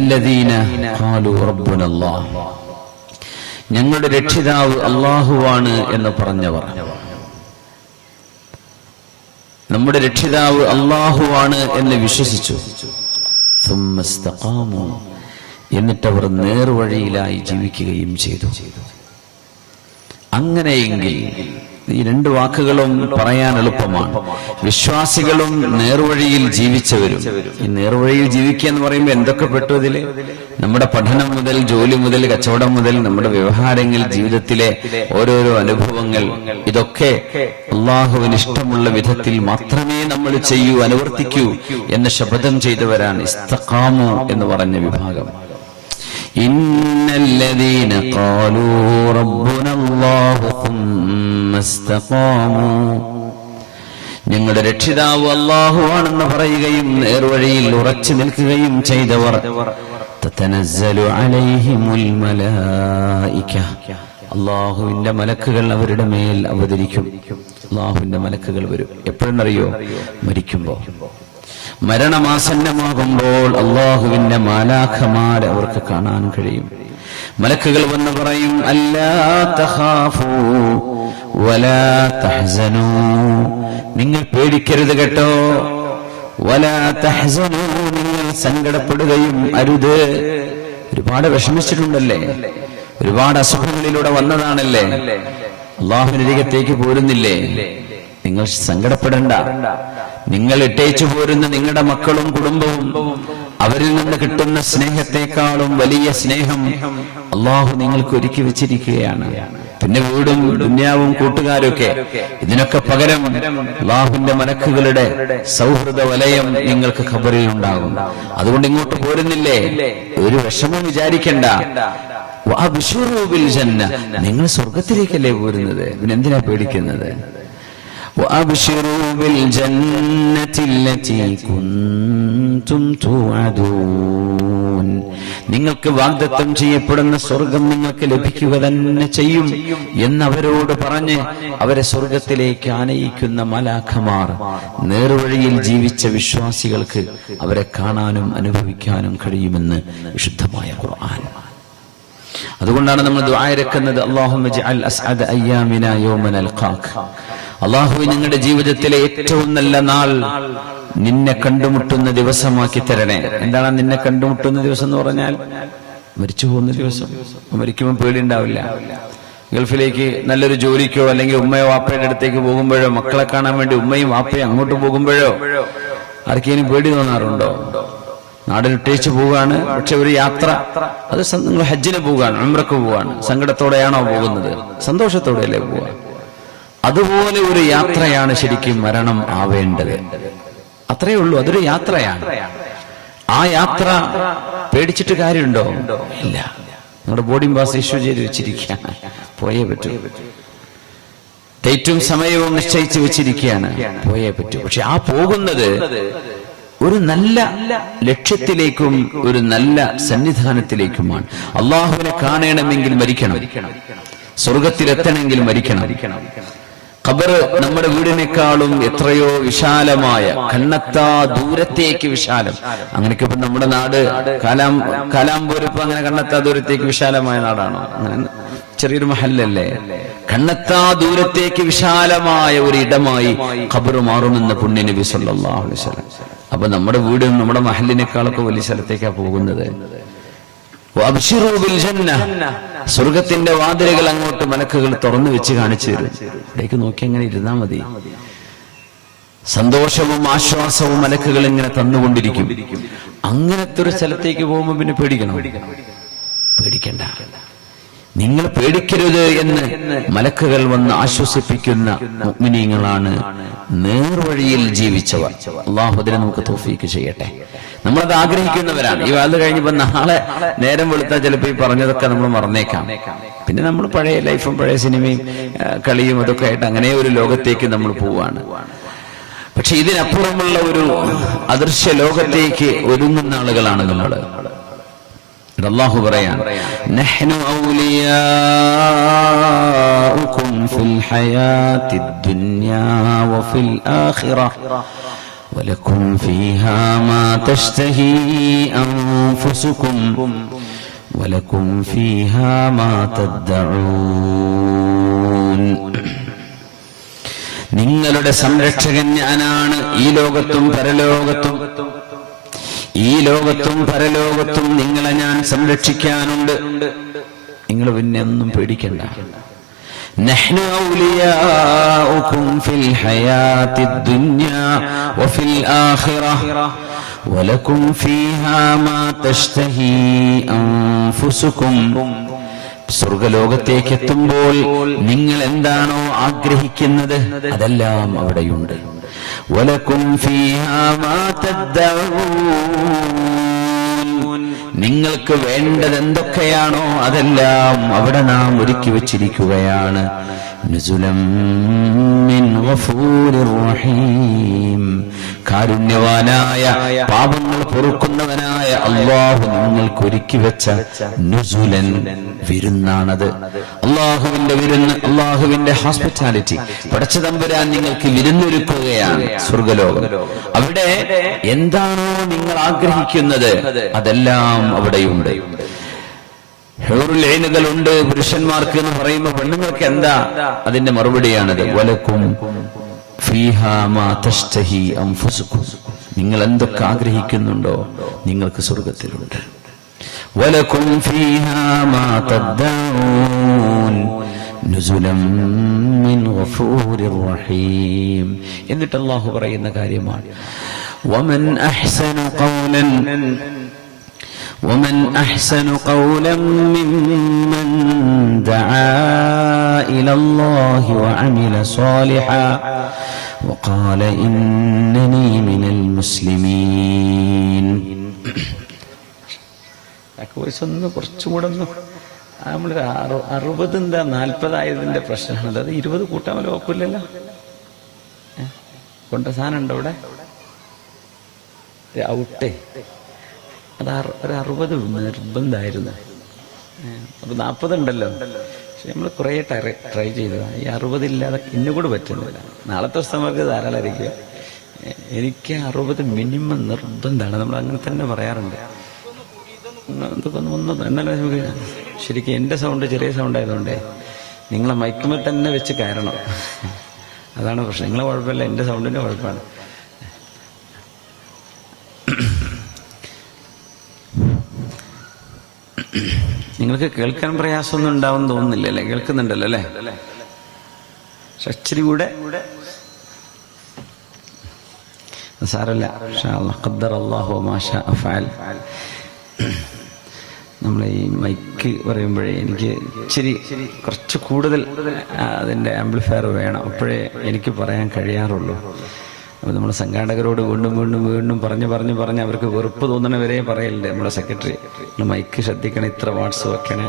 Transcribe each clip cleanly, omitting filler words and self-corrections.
ഇന്നല്ലദീന ഖാലു റബ്ബുനല്ലാഹ്, ഞങ്ങളുടെ രക്ഷിതാവ് അല്ലാഹുവാണ് എന്ന് പറഞ്ഞവർ, നമ്മുടെ രക്ഷിതാവ് അല്ലാഹുവാണ് എന്ന് വിശ്വസിച്ചു. സുമ്മ ഇസ്തഖാമു, എന്നിട്ടവർ നേർവഴിയിലായി ജീവിക്കുകയും ചെയ്തു. അങ്ങനെയെങ്കിൽ ഈ രണ്ട് വാക്കുകളും പറയാൻ എളുപ്പമാണ്. വിശ്വാസികളും നേർവഴിയിൽ ജീവിച്ചവരും. ഈ നേർവഴിയിൽ ജീവിക്കുക എന്ന് പറയുമ്പോൾ എന്തൊക്കെ പെട്ടു ഇതില്? നമ്മുടെ പഠനം മുതൽ, ജോലി മുതൽ, കച്ചവടം മുതൽ, നമ്മുടെ വ്യവഹാരങ്ങൾ, ജീവിതത്തിലെ ഓരോരോ അനുഭവങ്ങൾ, ഇതൊക്കെ അള്ളാഹുവിന് ഇഷ്ടമുള്ള വിധത്തിൽ മാത്രമേ നമ്മൾ ചെയ്യൂ, അനുവർത്തിക്കൂ എന്ന് ശപഥം ചെയ്തവരാണ് ഇസ്തഖാമു എന്ന് പറഞ്ഞ വിഭാഗം. ഇന്നല്ലദീന ഖാലൂ റബ്ബുനല്ലാഹു സുമ്മ ഇസ്തഖാമൂ, ഞങ്ങളുടെ രക്ഷിതാവ് അല്ലാഹുവാണെന്ന് പറയുകയും നേർവഴിയിൽ ഉറച്ചു നിൽക്കുകയും ചെയ്തവർ, തതനസ്സലു അലൈഹിമുൽ മലായിക, അല്ലാഹുവിന്റെ മലക്കുകൾ അവരുടെ മേൽ അവതരിക്കും. അല്ലാഹുവിന്റെ മലക്കുകൾ വരും. എപ്പോഴെന്നറിയോ? മരിക്കുമ്പോ. മരണമാസന്നമാകുമ്പോൾ അല്ലാഹുവിന്റെ മാലാഖമാർ അവർക്ക് കാണാൻ കഴിയും. മലക്കുകൾ വന്ന് പറയും, അല്ലാ തഖാഫൂ വലാ തഹ്സനൂ, നിങ്ങൾ പേടിക്കരുത് കേട്ടോ. വലാ തഹ്സനൂ, നിങ്ങൾ സങ്കടപ്പെടുകയും അരുത്. ഒരുപാട് വിഷമിച്ചിട്ടുണ്ടല്ലേ, ഒരുപാട് അസുഖങ്ങളിലൂടെ വന്നതാണല്ലേ, അല്ലാഹുവിന്റെ അരികത്തേക്ക് പോരുന്നില്ലേ? നിങ്ങൾ സങ്കടപ്പെടണ്ട. നിങ്ങൾ ഇട്ടേച്ചു പോരുന്ന നിങ്ങളുടെ മക്കളും കുടുംബവും, അവരിൽ നിന്ന് കിട്ടുന്ന സ്നേഹത്തെക്കാളും വലിയ സ്നേഹം അല്ലാഹു നിങ്ങൾക്ക് ഒരുക്കി വെച്ചിരിക്കുകയാണ്. പിന്നെ വീടും ദുനിയാവും കൂട്ടുകാരൊക്കെ, ഇതിനൊക്കെ പകരം അല്ലാഹുവിന്റെ മലക്കുകളുടെ സൗഹൃദ വലയം നിങ്ങൾക്ക് ഖബറിൽ ഉണ്ടാകും. അതുകൊണ്ട് ഇങ്ങോട്ട് പോരുന്നില്ലേ? ഒരു വിഷമം വിചാരിക്കണ്ട. വഅബ്ശിറൂ ബിൽ ജന്ന, നിങ്ങൾ സ്വർഗത്തിലേക്കല്ലേ പോരുന്നത്, പിന്നെ എന്തിനാ പേടിക്കുന്നത്? وأبشروا بالجنة التي كنتم توعدون, നിങ്ങൾക്ക് വാഗ്ദത്തം ചെയ്യപ്പെടുന്ന സ്വർഗം നിങ്ങൾക്ക് ലഭിക്കുക തന്നെ ചെയ്യും എന്നവരോട് പറഞ്ഞ് അവരെ സ്വർഗത്തിലേക്ക് ആനയിക്കുന്ന മലാഖമാർ നേർവഴിയിൽ ജീവിച്ച വിശ്വാസികൾക്ക് അവരെ കാണാനും അനുഭവിക്കാനും കഴിയുമെന്ന് വിശുദ്ധമായ ഖുർആൻ. അതുകൊണ്ടാണ് നമ്മൾ ദുആ ഇറക്കുന്നത്, അല്ലാഹുമ്മ ജഅൽ അസ്അദ അയ്യാമിനാ യൗമ നൽഖാക, അല്ലാഹുവേ ഞങ്ങളുടെ ജീവിതത്തിലെ ഏറ്റവും നല്ല നാൾ നിന്നെ കണ്ടുമുട്ടുന്ന ദിവസമാക്കി തരണേ. എന്താണ് നിന്നെ കണ്ടുമുട്ടുന്ന ദിവസം എന്ന് പറഞ്ഞാൽ? മരിച്ചു പോകുന്ന ദിവസം. മരിക്കുമ്പോൾ പേടി ഉണ്ടാവില്ല. ഗൾഫിലേക്ക് നല്ലൊരു ജോലിക്കോ അല്ലെങ്കിൽ ഉമ്മയോ വാപ്പയുടെ അടുത്തേക്ക് പോകുമ്പോഴോ, മക്കളെ കാണാൻ വേണ്ടി ഉമ്മയും വാപ്പയും അങ്ങോട്ട് പോകുമ്പോഴോ ആർക്കെങ്കിലും പേടി തോന്നാറുണ്ടോ? നാടിനിട്ടേച്ച് പോവുകയാണ്, പക്ഷെ ഒരു യാത്ര, അത് നിങ്ങൾ ഹജ്ജിന് പോവുകയാണ്, ഉംറക്ക് പോവുകയാണ്, സങ്കടത്തോടെയാണോ പോകുന്നത്? സന്തോഷത്തോടെയല്ലേ പോവുക? അതുപോലെ ഒരു യാത്രയാണ് ശരിക്കും മരണം ആവേണ്ടത്. അത്രയേ ഉള്ളൂ, അതൊരു യാത്രയാണ്. ആ യാത്ര പേടിച്ചിട്ട് കാര്യമുണ്ടോ? ഇല്ല. നമ്മുടെ ബോർഡിംഗ് പാസ് ഇഷ്യൂ ചെയ്ത് വെച്ചിരിക്കുകയാണ്, പോയേ പറ്റൂ. ഡേറ്റും സമയവും നിശ്ചയിച്ച് വെച്ചിരിക്കുകയാണ്, പോയേ പറ്റൂ. പക്ഷെ ആ പോകുന്നത് ഒരു നല്ല ലക്ഷ്യത്തിലേക്കും ഒരു നല്ല സന്നിധാനത്തിലേക്കുമാണ്. അള്ളാഹുവിനെ കാണണമെങ്കിൽ മരിക്കണം, സ്വർഗത്തിലെത്തണമെങ്കിൽ മരിക്കണം. ഖബർ നമ്മുടെ വീടിനേക്കാളും എത്രയോ വിശാലമായ, കണ്ണെത്താ ദൂരത്തേക്ക് വിശാലം. അങ്ങനെയൊക്കെ ഇപ്പൊ നമ്മുടെ നാട് കാലാമ്പൂർ ഇപ്പൊ അങ്ങനെ കണ്ണെത്താ ദൂരത്തേക്ക് വിശാലമായ നാടാണോ? അങ്ങനെ ചെറിയൊരു മഹല്ലല്ലേ? കണ്ണെത്താ ദൂരത്തേക്ക് വിശാലമായ ഒരു ഇടമായി ഖബർ മാറുമെന്ന് പുണ്യ നബി സല്ലല്ലാഹു അലൈഹി വസല്ലം. അപ്പൊ നമ്മുടെ വീടും നമ്മുടെ മഹലിനേക്കാളൊക്കെ വലിയ സ്ഥലത്തേക്കാണ് പോകുന്നത്. വഅബ്ശിറൂ ബിൽ ജന്ന, സ്വർഗത്തിന്റെ വാതിലുകൾ അങ്ങോട്ട് മലക്കുകൾ തുറന്നു വെച്ച് കാണിച്ചു തരും. ഇവിടേക്ക് നോക്കി അങ്ങനെ ഇരുന്നാ മതി. സന്തോഷവും ആശ്വാസവും മലക്കുകൾ ഇങ്ങനെ തന്നുകൊണ്ടിരിക്കും. അങ്ങനത്തെ ഒരു സ്ഥലത്തേക്ക് പോകുമ്പോൾ പിന്നെ പേടിക്കണ്ട. നിങ്ങൾ പേടിക്കരുത് എന്ന് മലക്കുകൾ വന്ന് ആശ്വസിപ്പിക്കുന്ന മുഅ്മിനീങ്ങളാണ് നേർവഴിയിൽ ജീവിച്ചവർ. അല്ലാഹു അതിനെ നമുക്ക് തൗഫീക്ക് ചെയ്യട്ടെ. നമ്മളത് ആഗ്രഹിക്കുന്നവരാണ്. ഈ വാത് കഴിഞ്ഞപ്പോ നാളെ നേരം വെളുത്താൽ ചിലപ്പോൾ ഈ പറഞ്ഞതൊക്കെ നമ്മൾ മറന്നേക്കാം. പിന്നെ നമ്മൾ പഴയ ലൈഫും പഴയ സിനിമയും കളിയും അതൊക്കെ ആയിട്ട് അങ്ങനെ ഒരു ലോകത്തേക്ക് നമ്മൾ പോവാണ്. പക്ഷെ ഇതിനപ്പുറമുള്ള ഒരു അദൃശ്യ ലോകത്തേക്ക് ഒരുങ്ങുന്ന ആളുകളാണ് നമ്മൾ. അല്ലാഹു പറയാണ്, നഹ്നു ഔലിയാഉകും ഫിൽ ഹയാത്തിദ് ദുനിയാ വഫിൽ ആഖിറ. വലകും ഫീഹാ മാ തശ്തഹീ അൻഫുസുകും വലകും ഫീഹാ മാ തദ്ദഊൻ. നിങ്ങളുടെ സംരക്ഷകൻ ഞാനാണ്, ഈ ലോകത്തും പരലോകത്തും. ഈ ലോകത്തും പരലോകത്തും നിങ്ങളെ ഞാൻ സംരക്ഷിക്കാനുണ്ട്. നിങ്ങൾ പിന്നെ ഒന്നും പേടിക്കണ്ട. നഹ്നു ഔലിയാഉകും ഫിൽ ഹയാത്തിദ് ദുനിയാ വഫിൽ ആഖിറഹ വലകും ഫീഹാ മാ തശ്തഹീ അൻഫുസുകും. സ്വർഗലോകത്തേക്ക് എത്തുമ്പോൾ നിങ്ങൾ എന്താണോ ആഗ്രഹിക്കുന്നത് അതെല്ലാം അവിടെയുണ്ട്. വലകും ഫീഹാ മാ തദ്ദഊൻ. നിങ്ങൾക്ക് വേണ്ടത് എന്തൊക്കെയാണോ അതെല്ലാം അവിടെ നാം ഒരുക്കി വച്ചിരിക്കുകയാണ്. നുസുലം മിൻ ഗഫൂരിർ റഹീം. കാരുണ്യവാനായ, പാപങ്ങൾ പൊറുക്കുന്നവനായ അല്ലാഹു നിങ്ങൾക്ക് ഒരുക്കി വെച്ച നുസുലൻ, വിരുന്നാണത്. അള്ളാഹുവിന്റെ വിരുന്ന്, അള്ളാഹുവിന്റെ ഹോസ്പിറ്റാലിറ്റി. പടച്ച തമ്പുരാൻ നിങ്ങൾക്ക് വിരുന്നൊരുക്കുകയാണ് സ്വർഗലോകം. അവിടെ എന്താണോ നിങ്ങൾ ആഗ്രഹിക്കുന്നത് അതെല്ലാം അവിടെയുണ്ട്. ഹൂറുൽ ഐനുകളുണ്ട് പുരുഷന്മാർക്ക് എന്ന് പറയുമ്പോൾ പെണ്ണുങ്ങൾക്ക് എന്താ അതിന്റെ മറുപടിയാണത്. വലക്കും ഫീഹാ മാ തശ്തഹീ അൻഫുസുകും. നിങ്ങൾ എന്തൊക്കെ ആഗ്രഹിക്കുന്നുണ്ടോ നിങ്ങൾക്ക് സ്വർഗത്തിലുണ്ട്. വലകും ഫീഹാ മാ തദ്ദഊൻ നുസുലം മിൻ ഗഫൂരിർ റഹീം. എന്നിട്ട് അല്ലാഹു പറയുന്ന കാര്യമാണ് വമൻ അഹ്സനു ഖൗലൻ ومن أحسن قولا ممن دعا إلى الله وعمل صالحا وقال إنني من المسلمين. കുറച്ചുകൂടെ നമ്മൾ 60 എന്താ 40 ആയതിന്റെ പ്രശ്നമാണ്. അത് 20 കൂട്ടാമല്ലോ, ഒക്കില്ലല്ലോ. കൊണ്ട സാധനം ഉണ്ടോ ഇവിടെ? ഔട്ടേ അത് ഒരു 60 നിർബന്ധമായിരുന്നു. അപ്പൊ 40 ഉണ്ടല്ലോ. പക്ഷെ നമ്മൾ കുറെ ട്രൈ ചെയ്തതാണ്. ഈ 60 ഇല്ലാതെ ഇന്നുകൂടെ പറ്റുന്നില്ല. നാളത്തെ ദിവസങ്ങൾക്ക് ധാരാളമായിരിക്കും. എനിക്ക് 60 മിനിമം നിർബന്ധമാണ്. നമ്മൾ അങ്ങനെ തന്നെ പറയാറുണ്ട്. എന്നാലും നമുക്ക് ശരിക്കും എന്റെ സൗണ്ട് ചെറിയ സൗണ്ട് ആയതുകൊണ്ടേ നിങ്ങളെ മൈക്കുമ്പോൾ തന്നെ വെച്ച് കയറണം. അതാണ് പ്രശ്നം. നിങ്ങളെ കുഴപ്പമില്ല, എന്റെ സൗണ്ടിന്റെ കുഴപ്പമാണ്. നിങ്ങൾക്ക് കേൾക്കാൻ പ്രയാസമൊന്നും ഉണ്ടാവും തോന്നുന്നില്ലല്ലേ? കേൾക്കുന്നുണ്ടല്ലോ അല്ലേ? പക്ഷെ ഇച്ചിരി കൂടെ സാരല്ല. ഖദ്ദർ അല്ലാഹു മാ ശാഅ ഫഅൽ. നമ്മൾ ഈ മൈക്ക് പറയുമ്പോഴേ എനിക്ക് ഇച്ചിരി കുറച്ച് കൂടുതൽ അതിന്റെ ആംപ്ലിഫയർ വേണം. അപ്പോഴേ എനിക്ക് പറയാൻ കഴിയാറുള്ളൂ. അപ്പോൾ നമ്മുടെ സംഘാടകരോട് വീണ്ടും വീണ്ടും വീണ്ടും പറഞ്ഞ് അവർക്ക് വെറുപ്പ് തോന്നണവരെ പറയലുണ്ട് നമ്മുടെ സെക്രട്ടറി. മൈക്ക് ശ്രദ്ധിക്കണം, ഇത്ര വാട്സ് വെക്കണേ.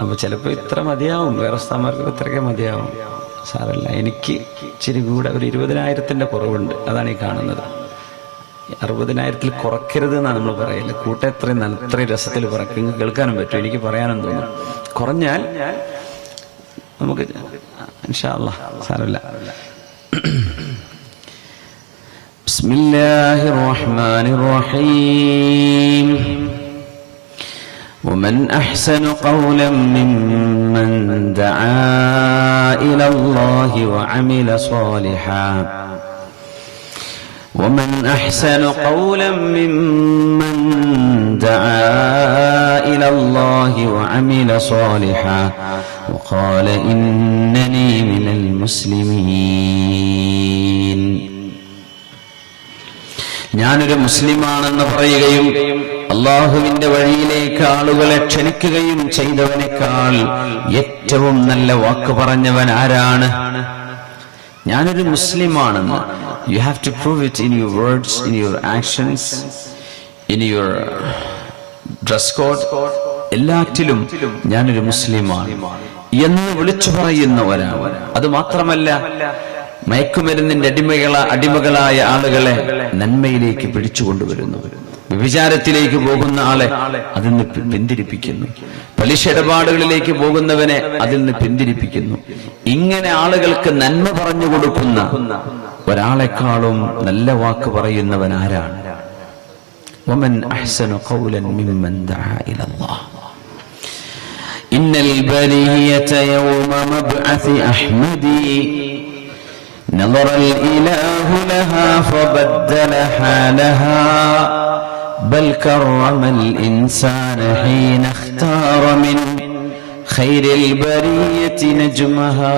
അപ്പോൾ ചിലപ്പോൾ ഇത്ര മതിയാവും, വേറെ സ്ഥാപനർക്ക് ഇത്രയൊക്കെ മതിയാവും. സാരല്ല, എനിക്ക് ഇച്ചിരി കൂടെ ഒരു 20,000 കുറവുണ്ട്. അതാണ് ഈ കാണുന്നത്. 60,000 കുറയ്ക്കരുത് എന്നാണ് നമ്മൾ പറയില്ല. കൂട്ടം എത്രയും രസത്തിൽ പറയും. നിങ്ങൾക്ക് കേൾക്കാനും പറ്റും, എനിക്ക് പറയാനും തോന്നും. കുറഞ്ഞാൽ നമുക്ക് ഇൻഷാ അല്ലാഹ് സാരല്ല. بسم الله الرحمن الرحيم ومن أحسن قولا ممن دعا إلى الله وعمل صالحا ومن أحسن قولا ممن دعا إلى الله وعمل صالحا وقال إنني من المسلمين. ഞാനൊരു മുസ്ലിമാണെന്ന് പറയുകയും അള്ളാഹുവിന്റെ വഴിയിലേക്ക് ആളുകളെ ക്ഷണിക്കുകയും ചെയ്തവനേക്കാൾ ഏറ്റവും നല്ല വാക്ക് പറഞ്ഞവൻ ആരാണ്? ഞാനൊരു മുസ്ലിമാണെന്ന്. You have to prove it in your words, in your actions, in your dress code. എല്ലാറ്റിലും ഞാനൊരു മുസ്ലിമാണ് എന്ന് വിളിച്ചു പറയുന്നവരാണ്. അത് മാത്രമല്ല, മയക്കുമരുന്നിന്റെ അടിമകളായ ആളുകളെ നന്മയിലേക്ക് പിടിച്ചുകൊണ്ടുവരുന്നു. വ്യഭിചാരത്തിലേക്ക് പോകുന്ന ആളെ അതിൽ നിന്ന് പിന്തിരിപ്പിക്കുന്നു. പലിശ ഇടപാടുകളിലേക്ക് പോകുന്നവനെ അതിൽ നിന്ന് പിന്തിരിപ്പിക്കുന്നു. ഇങ്ങനെ ആളുകൾക്ക് നന്മ പറഞ്ഞു കൊടുക്കുന്ന ഒരാളെക്കാളും നല്ല വാക്ക് പറയുന്നവൻ ആരാണ്? വമൻ അഹ്സനു ഖൗലൻ മിമ്മൻ ദഅ ഇലല്ലാഹ്. ഇന്നൽ ബരിയത യൗമ മബ്അസി അഹ്മദി നദറ ഇലാഹു ലഹാ ഫബദ്ദല ഹാലഹാ ബൽ കറമൽ ഇൻസാന ഹീന ഇഖ്താറ മിൻ ഖൈരിൽ ബരിയതി നജ്മഹാ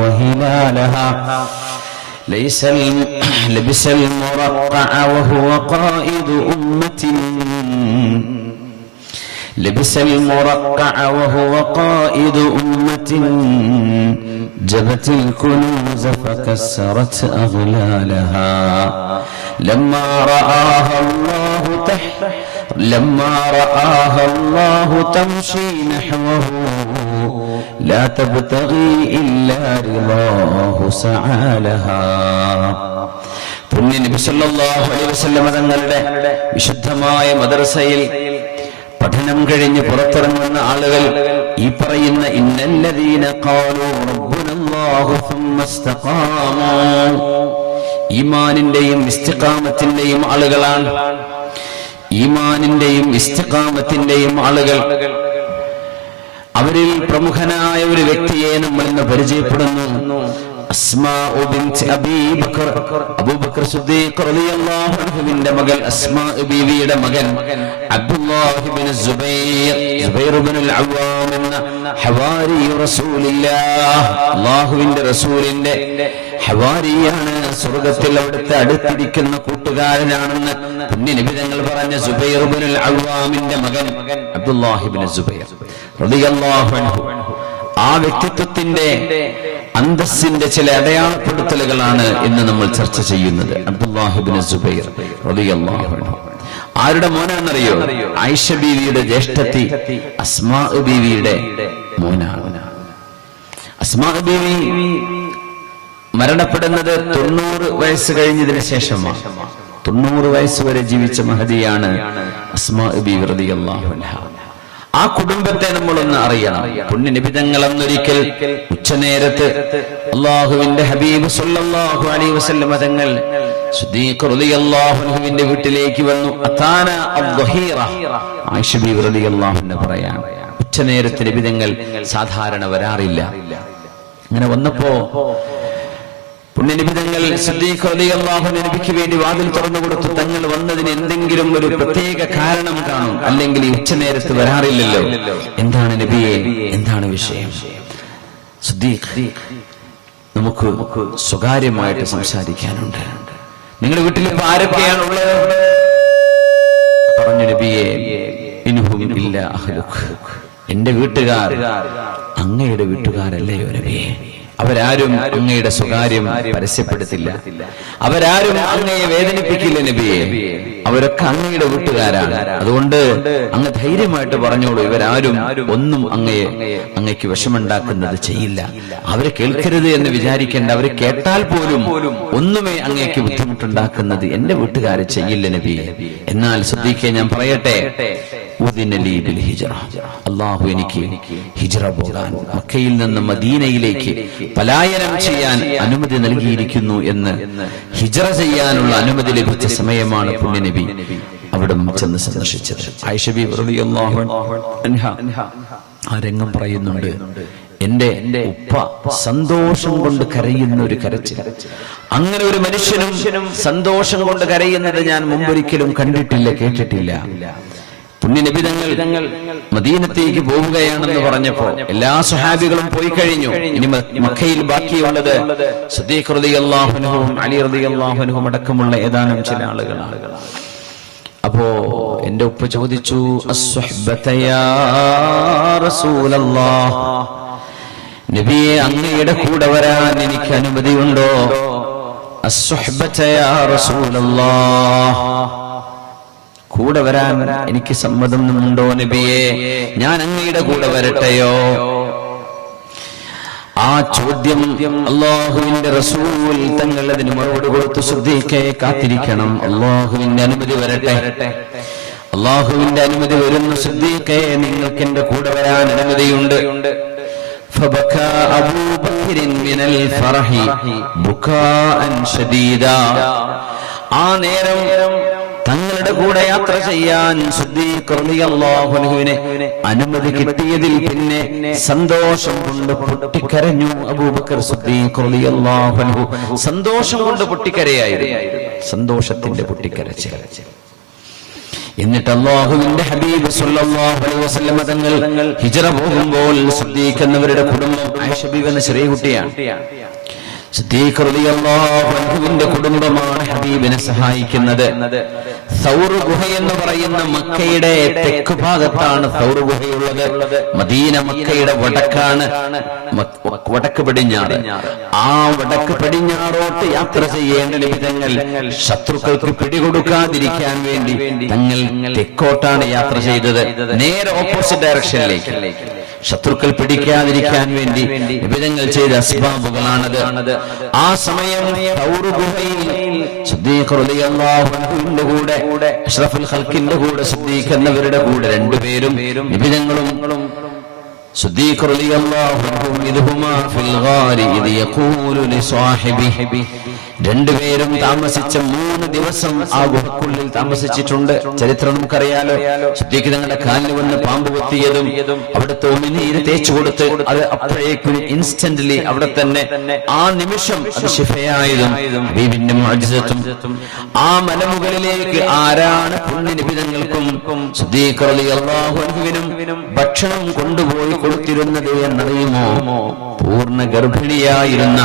വഹിലാലഹാ لبس المرقع وهو قائد أمة لبس المرقع وهو قائد أمة جبت الكنوز فكسرت أغلالها لما رآها الله تمشي نحوه لا تبتغي إلا رضاه سعالها. പുണ്യ നബി സല്ലല്ലാഹു അലൈഹി വസല്ലം തങ്ങളുടെ വിശുദ്ധമായ മദ്രസയിൽ പഠനം കഴിഞ്ഞ് പുറത്തിറങ്ങുന്ന ആളുകൾ ഈ പറയുന്ന ഇന്നല്ലദീന ഖാലൂ റബ്ബുനല്ലാഹു സുമ്മ ഇസ്തഖാമൂ, ഈമാനിന്റെയും ഇസ്തിഖാമത്തിന്റെയും ആളുകളാണ്. ഈമാനിന്റെയും ഇസ്തിഖാമത്തിന്റെയും ആളുകൾ. അവരിൽ പ്രമുഖനായ ഒരു വ്യക്തിയെ നമ്മൾ ഇന്ന് പരിചയപ്പെടുന്നു. അസ്മാഉ ബിൻത് അബീ ബക്കർ, അബൂബക്കർ സിദ്ദീഖ് റളിയല്ലാഹു അൻഹുവിന്റെ മകൾ അസ്മാ ബീവിയുടെ മകൻ അബ്ദുല്ലാഹ് ഇബ്നു സുബൈർ ഇബ്നുൽ അവ്വാം എന്ന ഹവാരി റസൂലില്ലാഹ്, അല്ലാഹുവിന്റെ റസൂലിന്റെ ഹവാരിയാണ്. സ്വർഗ്ഗത്തിൽ അവിടുത്തെ അടുത്തിരിക്കുന്ന കൂട്ടുകാരനാണെന്ന് പുണ്യ നബി തങ്ങൾ പറഞ്ഞ സുബൈർ ഇബ്നുൽ അവ്വാമിന്റെ മകൻ അബ്ദുല്ലാഹ് ഇബ്നു സുബൈർ റളിയല്ലാഹു അൻഹു. ആ വ്യക്തിത്വത്തിന്റെ അന്തസ്സിന്റെ ചില അടയാളപ്പെടുത്തലുകളാണ് ഇന്ന് നമ്മൾ ചർച്ച ചെയ്യുന്നത്. അബ്ദുല്ലാഹ് ഇബ്നു സുബൈർ റളിയല്ലാഹു അൻഹു ആരുടെ മോനാണെന്നറിയോ? ആയിഷ ബീവിയുടെ ജ്യേഷ്ഠത്തി അസ്മാ ബീവിയുടെ മോനാണ്. അസ്മാ ബീവി മരണപ്പെടുന്നത് 90 വയസ്സ് കഴിഞ്ഞതിന് ശേഷമാണ്. 90 വയസ്സ് വരെ ജീവിച്ച മഹദിയാണ് അസ്മാ ബീവി റളിയല്ലാഹു അൻഹ. ആ കുടുംബത്തെ നമ്മളൊന്ന് അറിയണം. പുണ്യ നബി തങ്ങൾ അന്നൊരിക്കൽ ഉച്ചനേരത്ത് അല്ലാഹുവിന്റെ ഹബീബ് സല്ലല്ലാഹു അലൈഹി വസല്ലം തങ്ങൾ സിദ്ദീഖ് റളിയല്ലാഹു അൻഹുവിന്റെ വീട്ടിലേക്ക് വന്നു. അതാന അദ്ദഹീറ, ആയിഷ ബീവി റളിയല്ലാഹു അൻഹ പറയാണ്, ഉച്ചനേരത്ത് നബി തങ്ങൾ സാധാരണ വരാറില്ല. അങ്ങനെ വന്നപ്പോ പുണ്യനിബിതങ്ങൾ സിദ്ദീഖ് റളിയല്ലാഹു അൻഹു നബിക്ക് വേണ്ടി വാതിൽ തുറന്നു കൊടുത്തു. തങ്ങൾ വന്നതിന് എന്തെങ്കിലും ഒരു പ്രത്യേക കാരണം കാണും, അല്ലെങ്കിൽ ഈ ഉച്ചനേരത്ത് വരാറില്ലല്ലോ. എന്താണ് നബിയെ, എന്താണ് വിഷയം? സിദ്ദീഖ്, നമുക്ക് സ്വകാര്യമായിട്ട് സംസാരിക്കാനുണ്ട്. നിങ്ങളുടെ വീട്ടിൽ ഇപ്പൊ ആരൊക്കെയാണുള്ളത്? പറഞ്ഞു നബിയെ, ഇൻഹും ഇല്ലാ അഹ്ലുക്, എന്റെ വീട്ടുകാർ അങ്ങയുടെ വീട്ടുകാരല്ലയോ നബിയെ. അവരാരും അങ്ങയുടെ സ്വകാര്യം പരസ്യപ്പെടുത്തില്ല, അവരാരും അങ്ങയെ വേദനിപ്പിക്കില്ല നബിയെ. അവരൊക്കെ അങ്ങയുടെ വീട്ടുകാരാണ്. അതുകൊണ്ട് അങ്ങ് ധൈര്യമായിട്ട് പറഞ്ഞോളൂ, ഇവരാരും ഒന്നും അങ്ങയ്ക്ക് വിഷമുണ്ടാക്കുന്നത് ചെയ്യില്ല. അവരെ കേൾക്കരുത് എന്ന് വിചാരിക്കേണ്ട, അവരെ കേട്ടാൽ പോലും ഒന്നുമേ അങ്ങയ്ക്ക് ബുദ്ധിമുട്ടുണ്ടാക്കുന്നത് എന്റെ വീട്ടുകാരെ ചെയ്യില്ല നബിയെ. എന്നാൽ സിദ്ദീഖേ, ഞാൻ പറയട്ടെ, അല്ലാഹു എനിക്ക് ഹിജ്റ പോകാൻ, മക്കയിൽ നിന്ന് മദീനയിലേക്ക് പലായനം ചെയ്യാൻ അനുമതി നൽകിയിരിക്കുന്നു എന്ന്, ഹിജ്റ ചെയ്യാനുള്ള അനുമതി ലഭിച്ച സമയമാണ് പുണ്യനബി അവിടെ ചെന്ന് സന്ദർശിച്ചത്. ആയിഷ ബീവി റളിയല്ലാഹു അൻഹ ആ രംഗം പറയുന്നുണ്ട്. എന്റെ ഉപ്പ സന്തോഷം കൊണ്ട് കരയുന്ന ഒരു കരച്ചിൽ, അങ്ങനെ ഒരു മനുഷ്യനും സന്തോഷം കൊണ്ട് കരയുന്നത് ഞാൻ മുമ്പൊരിക്കലും കണ്ടിട്ടില്ല, കേട്ടിട്ടില്ല. പുണ്യനബി തങ്ങൾ മദീനത്തേക്ക് പോവുകയാണെന്ന് പറഞ്ഞപ്പോ എല്ലാ സ്വഹാബികളും പോയി കഴിഞ്ഞു. ഇനി മക്കയിൽ ബാക്കിയുള്ളത് സിദ്ദീഖ് റളിയല്ലാഹു അൻഹുവും അലി റളിയല്ലാഹു അൻഹുവും അടക്കമുള്ള ഏതാനും ചില ആളുകളാണ്. അപ്പോ എന്റെ ഉപ്പ ചോദിച്ചു, അസ്സുഹ്ബത യാ റസൂലല്ലാഹ്, നബിയെ അങ്ങയുടെ കൂടെ വരാൻ എനിക്ക് അനുമതിയുണ്ടോ? അസ്സുഹ്ബത യാ റസൂലല്ലാഹ്, കൂടെ വരാൻ എനിക്ക് സമ്മതമുണ്ടോ നബിയെ? ഞാൻ അങ്ങയുടെ കൂടെ വരട്ടെയോ? ആ ചോദ്യം അല്ലാഹുവിന്റെ റസൂൽ തങ്ങൾ അതിന് മറുപടി കൊടുത്തു, സിദ്ദീഖേ കാത്തിരിക്കണം, അല്ലാഹുവിന്റെ അനുമതി വരട്ടെ. അല്ലാഹുവിന്റെ അനുമതി വരുന്നു, സിദ്ദീഖേ നിങ്ങൾക്ക് എന്റെ കൂടെ വരാൻ അനുമതിയുണ്ട്. فبكى أبو بكر من الفرح بكاء شديدا. ആ നേരം തങ്ങളുടെ കൂടെ യാത്ര ചെയ്യാൻ സിദ്ദീഖ് റളിയല്ലാഹു അൻഹുവിനെ അനുമതി കിട്ടിയതിൽ പിന്നെ സന്തോഷം കൊണ്ട് പൊട്ടിക്കരഞ്ഞു അബൂബക്കർ സിദ്ദീഖ് റളിയല്ലാഹു അൻഹു. സന്തോഷം കൊണ്ട് പൊട്ടിക്കരയായിരുന്നു, സന്തോഷത്തിന്റെ പൊട്ടിക്കരച്ചിൽ. എന്നിട്ട് അല്ലാഹുവിന്റെ ഹബീബ് സ്വല്ലല്ലാഹു അലൈഹി വസല്ലം തങ്ങൾ ഹിജ്റ പോകുമ്പോൾ സിദ്ദീഖ് എന്നവരുടെ കുടുംബം ആയിഷ ബീവി എന്ന ചെറിയ കുട്ടിയാണ്. സിദ്ദീഖ് റളിയല്ലാഹു അൻഹുവിന്റെ കുടുംബമാണ് ഹബീബിനെ സഹായിക്കുന്നത്. സൗർ ഗുഹ എന്ന് പറയുന്ന മക്കയുടെ തെക്ക് ഭാഗത്താണ് സൗർ ഗുഹയുള്ളത്. മദീന മക്കയുടെ വടക്കാണ്, വടക്ക് പടിഞ്ഞാറ്. ആ വടക്ക് പടിഞ്ഞാറോട്ട് യാത്ര ചെയ്യേണ്ട നിമിത്തങ്ങൾ ശത്രുക്കൾക്ക് പിടികൊടുക്കാതിരിക്കാൻ വേണ്ടി തങ്ങൾ തെക്കോട്ടാണ് യാത്ര ചെയ്തത്, നേരെ ഓപ്പോസിറ്റ് ഡയറക്ഷനിലേക്ക്. ശത്രുക്കൾ പിടിക്കാതിരിക്കാൻ വേണ്ടി വിവിധങ്ങൾ ചെയ്ത അസ്ബാബുകളാണത്. ആ സമയം സൗർ ഗുഹയിൽ സിദ്ദീഖ് റളിയല്ലാഹു അൻഹുവിന്റെ കൂടെ അഷ്റഫുൽ ഖൽഖിന്റെ കൂടെ സിദ്ദീഖ് എന്നവരുടെ കൂടെ രണ്ടുപേരും വിവിധങ്ങളും സിദ്ദീഖ് റളിയല്ലാഹു അൻഹു ഇദ്ഹുമാ ഫിൽ ഗാരി ഇദ് യഖൂലു ലിസാഹിബിഹി. രണ്ടുപേരും താമസിച്ച 3 ദിവസം ആ ഗുഹക്കുള്ളിൽ താമസിച്ചിട്ടുണ്ട്. ചരിത്രം നമുക്കറിയാലോ. സിദ്ദീഖ് തങ്ങളുടെ കാലിൽ വന്ന് പാമ്പ് കൊത്തിയതും അവിടുത്തെ ഉമിനീര് തേച്ചു കൊടുത്ത് അത് അപ്പോഴേക്കും ഇൻസ്റ്റന്റ്ലി അവിടെ തന്നെ ആ നിമിഷം അത് ശിഫയായതും ഹബീബിന്റെ മുഅ്ജിസത്തും. ആ മലമുകളിലേക്ക് ആരാണ് പുണ്യനിബിതങ്ങൾക്കും സിദ്ദീഖ് റളിയല്ലാഹു അൻഹുവിനും ഭക്ഷണം കൊണ്ടുപോയി കൊടുത്തിരുന്നത് എന്നറിയുമോ? പൂർണ്ണ ഗർഭിണിയായിരുന്ന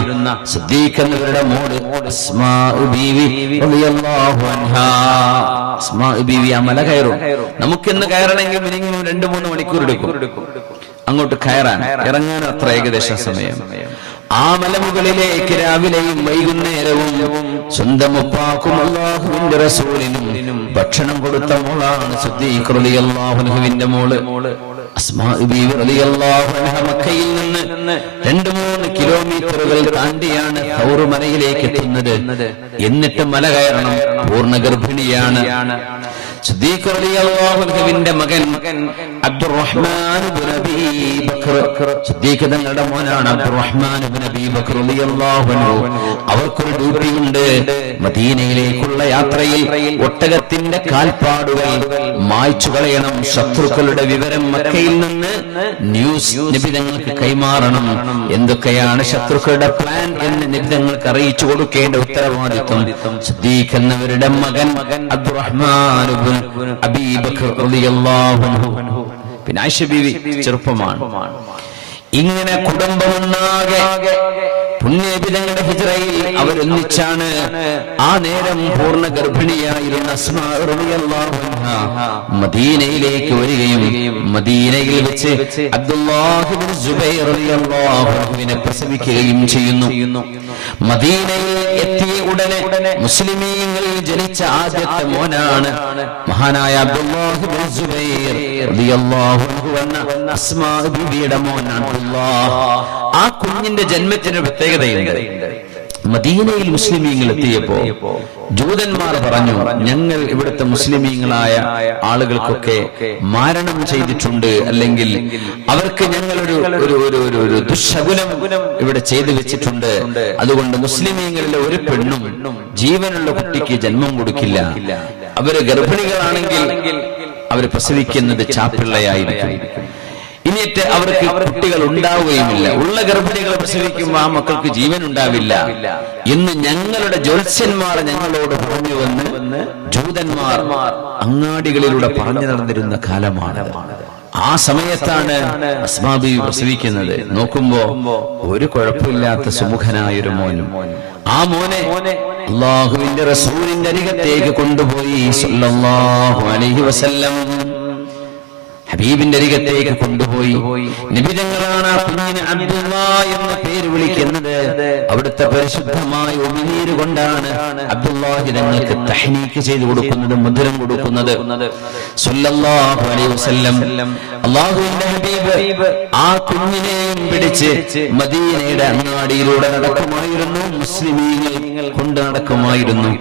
സിദ്ദീഖ് എന്നവരുടെ മോള് അസ്മാ ബീവി റളിയല്ലാഹു അൻഹാ. അസ്മാ ബീവി ആ മല കയറും. നമുക്കിന്ന് കയറണമെങ്കിൽ മിനിമം 2-3 മണിക്കൂർ എടുക്കും അങ്ങോട്ട് കയറാൻ, ഇറങ്ങാൻ അത്ര ഏകദേശം സമയം. ആ മലമുകളിലേക്ക് രാവിലെയും വൈകുന്നേരവും സ്വന്തം ഉപ്പാക്കും അല്ലാഹുവിന്റെ റസൂലിനും ഭക്ഷണം കൊടുത്ത മോളാണ് സിദ്ദീഖ് റളിയല്ലാഹു അൻഹുവിന്റെ മോള് അസ്മാ ബീവി റളിയല്ലാഹു അൻഹ. മക്കയിൽ നിന്ന് 2-3 കിലോമീറ്ററുകൾ താണ്ടിയാണ് സൗർ മലയിലേക്ക് എത്തുന്നത്. എന്നിട്ട് മല കയറണം. പൂർണ്ണ ഗർഭിണിയാണ്. സിദ്ദീഖ് റളിയല്ലാഹു അൻഹുവിന്റെ മകൻ അബ്ദുറഹ്മാൻ ഇബ്നു അബീ ബക്കർ, സിദ്ദീഖ് തങ്ങളുടെ മോനാണ് അബ്ദുറഹ്മാൻ ഇബ്നു അബീ ബക്കർ റളിയല്ലാഹു അൻഹു. അവർക്കൊരു ഡ്യൂട്ടിയുണ്ട്. മദീനയിലേക്കുള്ള യാത്രയിൽ ഒട്ടകത്തിന്റെ കാൽപ്പാടുകൾ മായ്ച്ചു കളയണം. ശത്രുക്കളുടെ വിവരം മക്കയിൽ നിന്ന് ന്യൂസ് നിബിതങ്ങൾക്ക് കൈമാറണം. എന്തൊക്കെയാണ് ശത്രുക്കളുടെ പ്ലാൻ എന്ന് നിബിതങ്ങൾക്ക് അറിയിച്ചു കൊടുക്കേണ്ട ഉത്തരവാദിത്വം സിദ്ദീഖ് എന്നവരുടെ മകൻ അബ്ദുറഹ്മാൻ ഇബ്നു അബീ ബക്കർ റളിയല്ലാഹു അൻഹു. പിന്നെ ആയിഷ ബീവി ചെറുപ്പമാണ്. ഇങ്ങനെ കുടുംബമൊന്നാകെ പുണ്യബിതങ്ങളുടെ ഹിജ്റയിൽ അവരൊന്നിച്ചാണ്. ആ നേരം പൂർണ്ണ ഗർഭിണിയായിരുന്ന അസ്മാ റളിയല്ലാഹു അൻഹാ മദീനയിലേക്ക് വരികയും മദീനയിൽ വെച്ച് അബ്ദുല്ലാഹ് ഇബ്നു സുബൈർ റളിയല്ലാഹു അൻഹുവിനെ പ്രസവിക്കുകയും ചെയ്യുന്നു. മദീനയിൽ എത്തിയ ഉടനെ മുസ്ലിമീങ്ങളിൽ ജനിച്ച ആദ്യത്തെ മോനാണ് മഹാനായ അബ്ദുല്ലാഹ് ഇബ്നു സുബൈർ റളിയല്ലാഹു അൻഹു എന്ന അസ്മാ ബീവിയുടെ മോൻ അബ്ദുല്ലാഹ്. ആ കുഞ്ഞിന്റെ ജന്മത്തിന് പ്രത്യേകതയുണ്ട്. മദീനയിൽ മുസ്ലിമീങ്ങൾ എത്തിയപ്പോ ജൂതന്മാർ പറഞ്ഞു, ഞങ്ങൾ ഇവിടുത്തെ മുസ്ലിമീങ്ങളായ ആളുകൾക്കൊക്കെ മാരണം ചെയ്തിട്ടുണ്ട്, അല്ലെങ്കിൽ അവർക്ക് ഞങ്ങളൊരു ഒരു ദുശകുനം ഇവിടെ ചെയ്തു വെച്ചിട്ടുണ്ട്. അതുകൊണ്ട് മുസ്ലിമീങ്ങളിലെ ഒരു പെണ്ണും ജീവനുള്ള കുട്ടിക്ക് ജന്മം കൊടുക്കില്ല. അവര് ഗർഭിണികളാണെങ്കിൽ അവർ പ്രസവിക്കുന്നത് ചാപ്പിള്ളയായിരിക്കും. ഇനിയിട്ട് അവർക്ക് കുട്ടികൾ ഉണ്ടാവുകയുമില്ല. ഉള്ള ഗർഭിണികളെ പ്രസവിക്കുമ്പോൾ ആ മക്കൾക്ക് ജീവൻ ഉണ്ടാവില്ല എന്ന് ഞങ്ങളുടെ ജ്യോത്സ്യന്മാർ ഞങ്ങളോട് പറഞ്ഞുവെന്ന് ജൂതന്മാർ അങ്ങാടികളിലൂടെ പറഞ്ഞു നടന്നിരുന്ന കാലമാണ്. ആ സമയത്താണ് അസ്മാ ബീവി പ്രസവിക്കുന്നത്. നോക്കുമ്പോ ഒരു കുഴപ്പമില്ലാത്ത സുമുഖനായൊരു മോനും. ആ മോനെ അല്ലാഹുവിന്റെ റസൂലിന്റെ അരികത്തേക്ക് കൊണ്ടുപോയി സല്ലല്ലാഹു അലൈഹി വസല്ലം. ഹബീബിന്റെ അരികത്തേക്ക് കൊണ്ടുപോയി. നിബിതങ്ങളാണ് ആ കുഞ്ഞിന് അബ്ദുല്ലാഹ് എന്ന പേര് വിളിക്കുന്നത്. അവിടുത്തെ പരിശുദ്ധമായ ഉമിനീര് കൊണ്ടാണ് അബ്ദുല്ലാഹി തങ്ങൾക്ക് തഹ്നീക്ക് ചെയ്തു കൊടുക്കുന്നത്, മധുരം കൊടുക്കുന്നത്. സല്ലല്ലാഹു അലൈഹി വസല്ലം അല്ലാഹുവിന്റെ ഹബീബ് ആ കുഞ്ഞിനെയും പിടിച്ച് മദീനയുടെ അങ്ങാടിയിലൂടെ നടക്കുമായിരുന്നു. മുസ്ലിമീങ്ങൾ കൊണ്ടു നടക്കുമായിരുന്നു.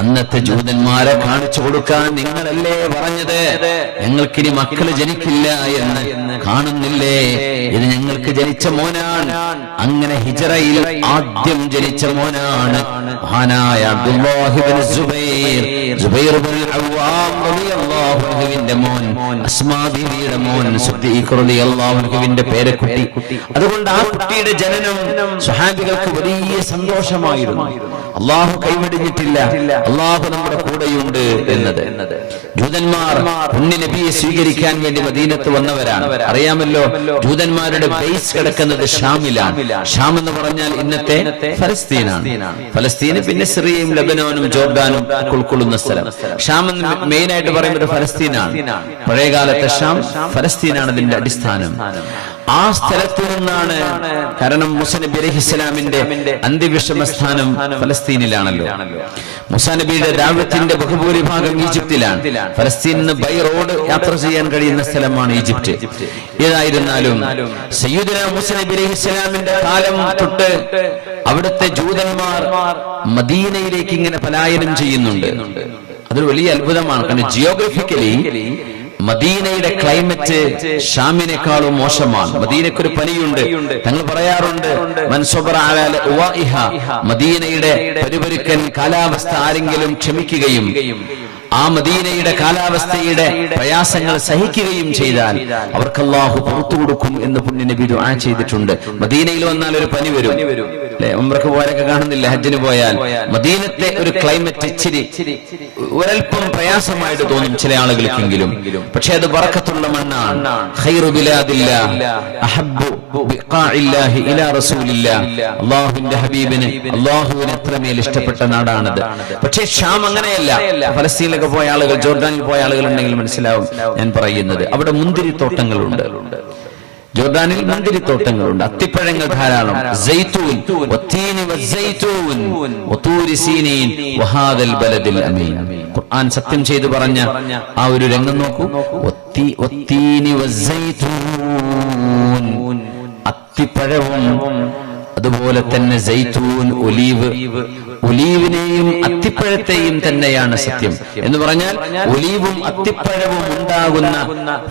അന്നത്തെ ജൂതന്മാരെ കാണിച്ചു കൊടുക്കാൻ നിങ്ങളല്ലേ പറഞ്ഞത് ഞങ്ങൾക്കിനി മക്കള് ജനിക്കില്ല എന്ന്? കാണുന്നില്ലേ, ഇത് ഞങ്ങൾക്ക് ജനിച്ച മോനാണ്. അങ്ങനെ ഹിജറയിൽ ആദ്യം ജനിച്ച മോനാണ് മഹാനായ അബ്ദുല്ലാഹി ഇബ്നു സുബൈർ ഇബ്നുൽ അവ്വാം റളിയല്ലാഹു അൻഹുവിന്റെ മോൻ, അസ്മാ ബീവിയുടെ മോൻ സിദ്ദീഖ് റളിയല്ലാഹു അൻഹുവിന്റെ പേരക്കുട്ടി. അതുകൊണ്ട് ആ കുട്ടിയുടെ ജനനം സ്വഹാബികൾക്ക് വലിയ സന്തോഷമായിരുന്നു. അള്ളാഹു കൈവടിഞ്ഞിട്ടില്ല, അള്ളാഹു നമ്മുടെ കൂടെയുണ്ട് എന്നത്. ജൂതന്മാർ ഉണ്ണി നബിയെ സ്വീകരിക്കാൻ വേണ്ടി മദീനത്ത് വന്നവരാണ്. അറിയാമല്ലോ, ജൂതന്മാരുടെ ബേസ് കിടക്കുന്നത് ഷാമിലാണ്. ഷാം എന്ന് പറഞ്ഞാൽ ഇന്നത്തെ ഫലസ്തീനാണ്. ഫലസ്തീന് പിന്നെ സിറിയയും ലബനോനും ജോർദാനും ഉൾക്കൊള്ളുന്ന സ്ഥലം. ഷാം എന്ന് മെയിൻ ആയിട്ട് പറയുന്നത് ഫലസ്തീനാണ്. പഴയകാലത്തെ ഷാം ഫലസ്തീനാണ് അതിന്റെ അടിസ്ഥാനം. ആ സ്ഥലത്തു നിന്നാണ്, കാരണം മൂസാ നബി അലൈഹിസ്സലാമിന്റെ അന്ത്യവിശ്രമസ്ഥാനം ഫലസ്തീനിലാണല്ലോ. മൂസാ നബിയുടെ ദഅവത്തിന്റെ ബഹുഭൂരിഭാഗം ഈജിപ്തിലാണ്. ഫലസ്തീനിൽ നിന്ന് ബൈ റോഡ് യാത്ര ചെയ്യാൻ കഴിയുന്ന സ്ഥലമാണ് ഈജിപ്റ്റ്. ഏതായിരുന്നാലും സയ്യിദുനാ മൂസാ നബി അലൈഹിസ്സലാമിന്റെ കാലം തൊട്ട് അവിടുത്തെ ജൂതന്മാർ മദീനയിലേക്ക് ഇങ്ങനെ പലായനം ചെയ്യുന്നുണ്ട്. അതൊരു വലിയ അത്ഭുതമാണ്. കാരണം ജിയോഗ്രഫിക്കലി മദീനയുടെ ക്ലൈമറ്റ് ഷാമിനേക്കാളും മോശമാണ്. മദീനക്കൊരു പനിയുണ്ട്. തങ്ങൾ പറയാറുണ്ട്, മദീനയുടെ പരിപരുക്കൻ കാലാവസ്ഥ ആരെങ്കിലും ക്ഷമിക്കുകയും ആ മദീനയുടെ കാലാവസ്ഥയുടെ പ്രയാസങ്ങൾ സഹിക്കുകയും ചെയ്താൽ അവർക്ക് അല്ലാഹു പുറത്തു കൊടുക്കും എന്ന് പുണ്യ നബി ദുആ ചെയ്തിട്ടുണ്ട്. മദീനയിൽ വന്നാൽ ഒരു പനി വരും അല്ലെ? ഉംറക്ക് പോയാലൊക്കെ കാണുന്നില്ല, ഹജ്ജിന് പോയാൽ മദീനത്തെ ഒരു ക്ലൈമറ്റ് ഇച്ചിരി ഒരൽപ്പം പ്രയാസമായിട്ട് തോന്നും ചില ആളുകൾക്കെങ്കിലും. പക്ഷെ അത് ബറക്കത്തുള്ള മണ്ണാണ്. ഖൈറു ബിലാദില്ലാഹ് അഹബ്ബു ബിഖാഇല്ലാഹി ഇലാ റസൂലില്ലാഹ്. അല്ലാഹുവിന്റെ ഹബീബിന്, അല്ലാഹുവിന് എത്രമേൽ ഇഷ്ടപ്പെട്ട നാടാണത്. പക്ഷേ ഷാം അങ്ങനെയല്ല. ഫലസ്തീനിലൊക്കെ പോയ ആളുകൾ, ജോർദാനിൽ പോയ ആളുകൾ ഉണ്ടെങ്കിൽ മനസ്സിലാവും ഞാൻ പറയുന്നത്. അവിടെ മുന്തിരിത്തോട്ടങ്ങളുണ്ട്. ജോർദാനിൽ മുന്തിരിത്തോട്ടങ്ങളുണ്ട്, അത്തിപ്പഴങ്ങൾ ധാരാളം. സൈത്തൂൻ വത്തീനി വസ്സൈത്തൂൻ വതൂരി സീനീൻ വഹാദൽ ബലദിൽ അമീൻ. ഖുർആൻ സത്യം ചെയ്തു പറഞ്ഞ ആ ഒരു രംഗം നോക്കൂ. വത്തീനി വസ്സൈത്തൂൻ, അത്തിപ്പഴവും അതുപോലെ തന്നെ സൈത്തൂൻ, ഒലീവ്. ഒലീവിനെയും അത്തിപ്പഴത്തെയും തന്നെയാണ് സത്യം എന്ന് പറഞ്ഞാൽ ഒലീവും അത്തിപ്പഴവും ഉണ്ടാകുന്ന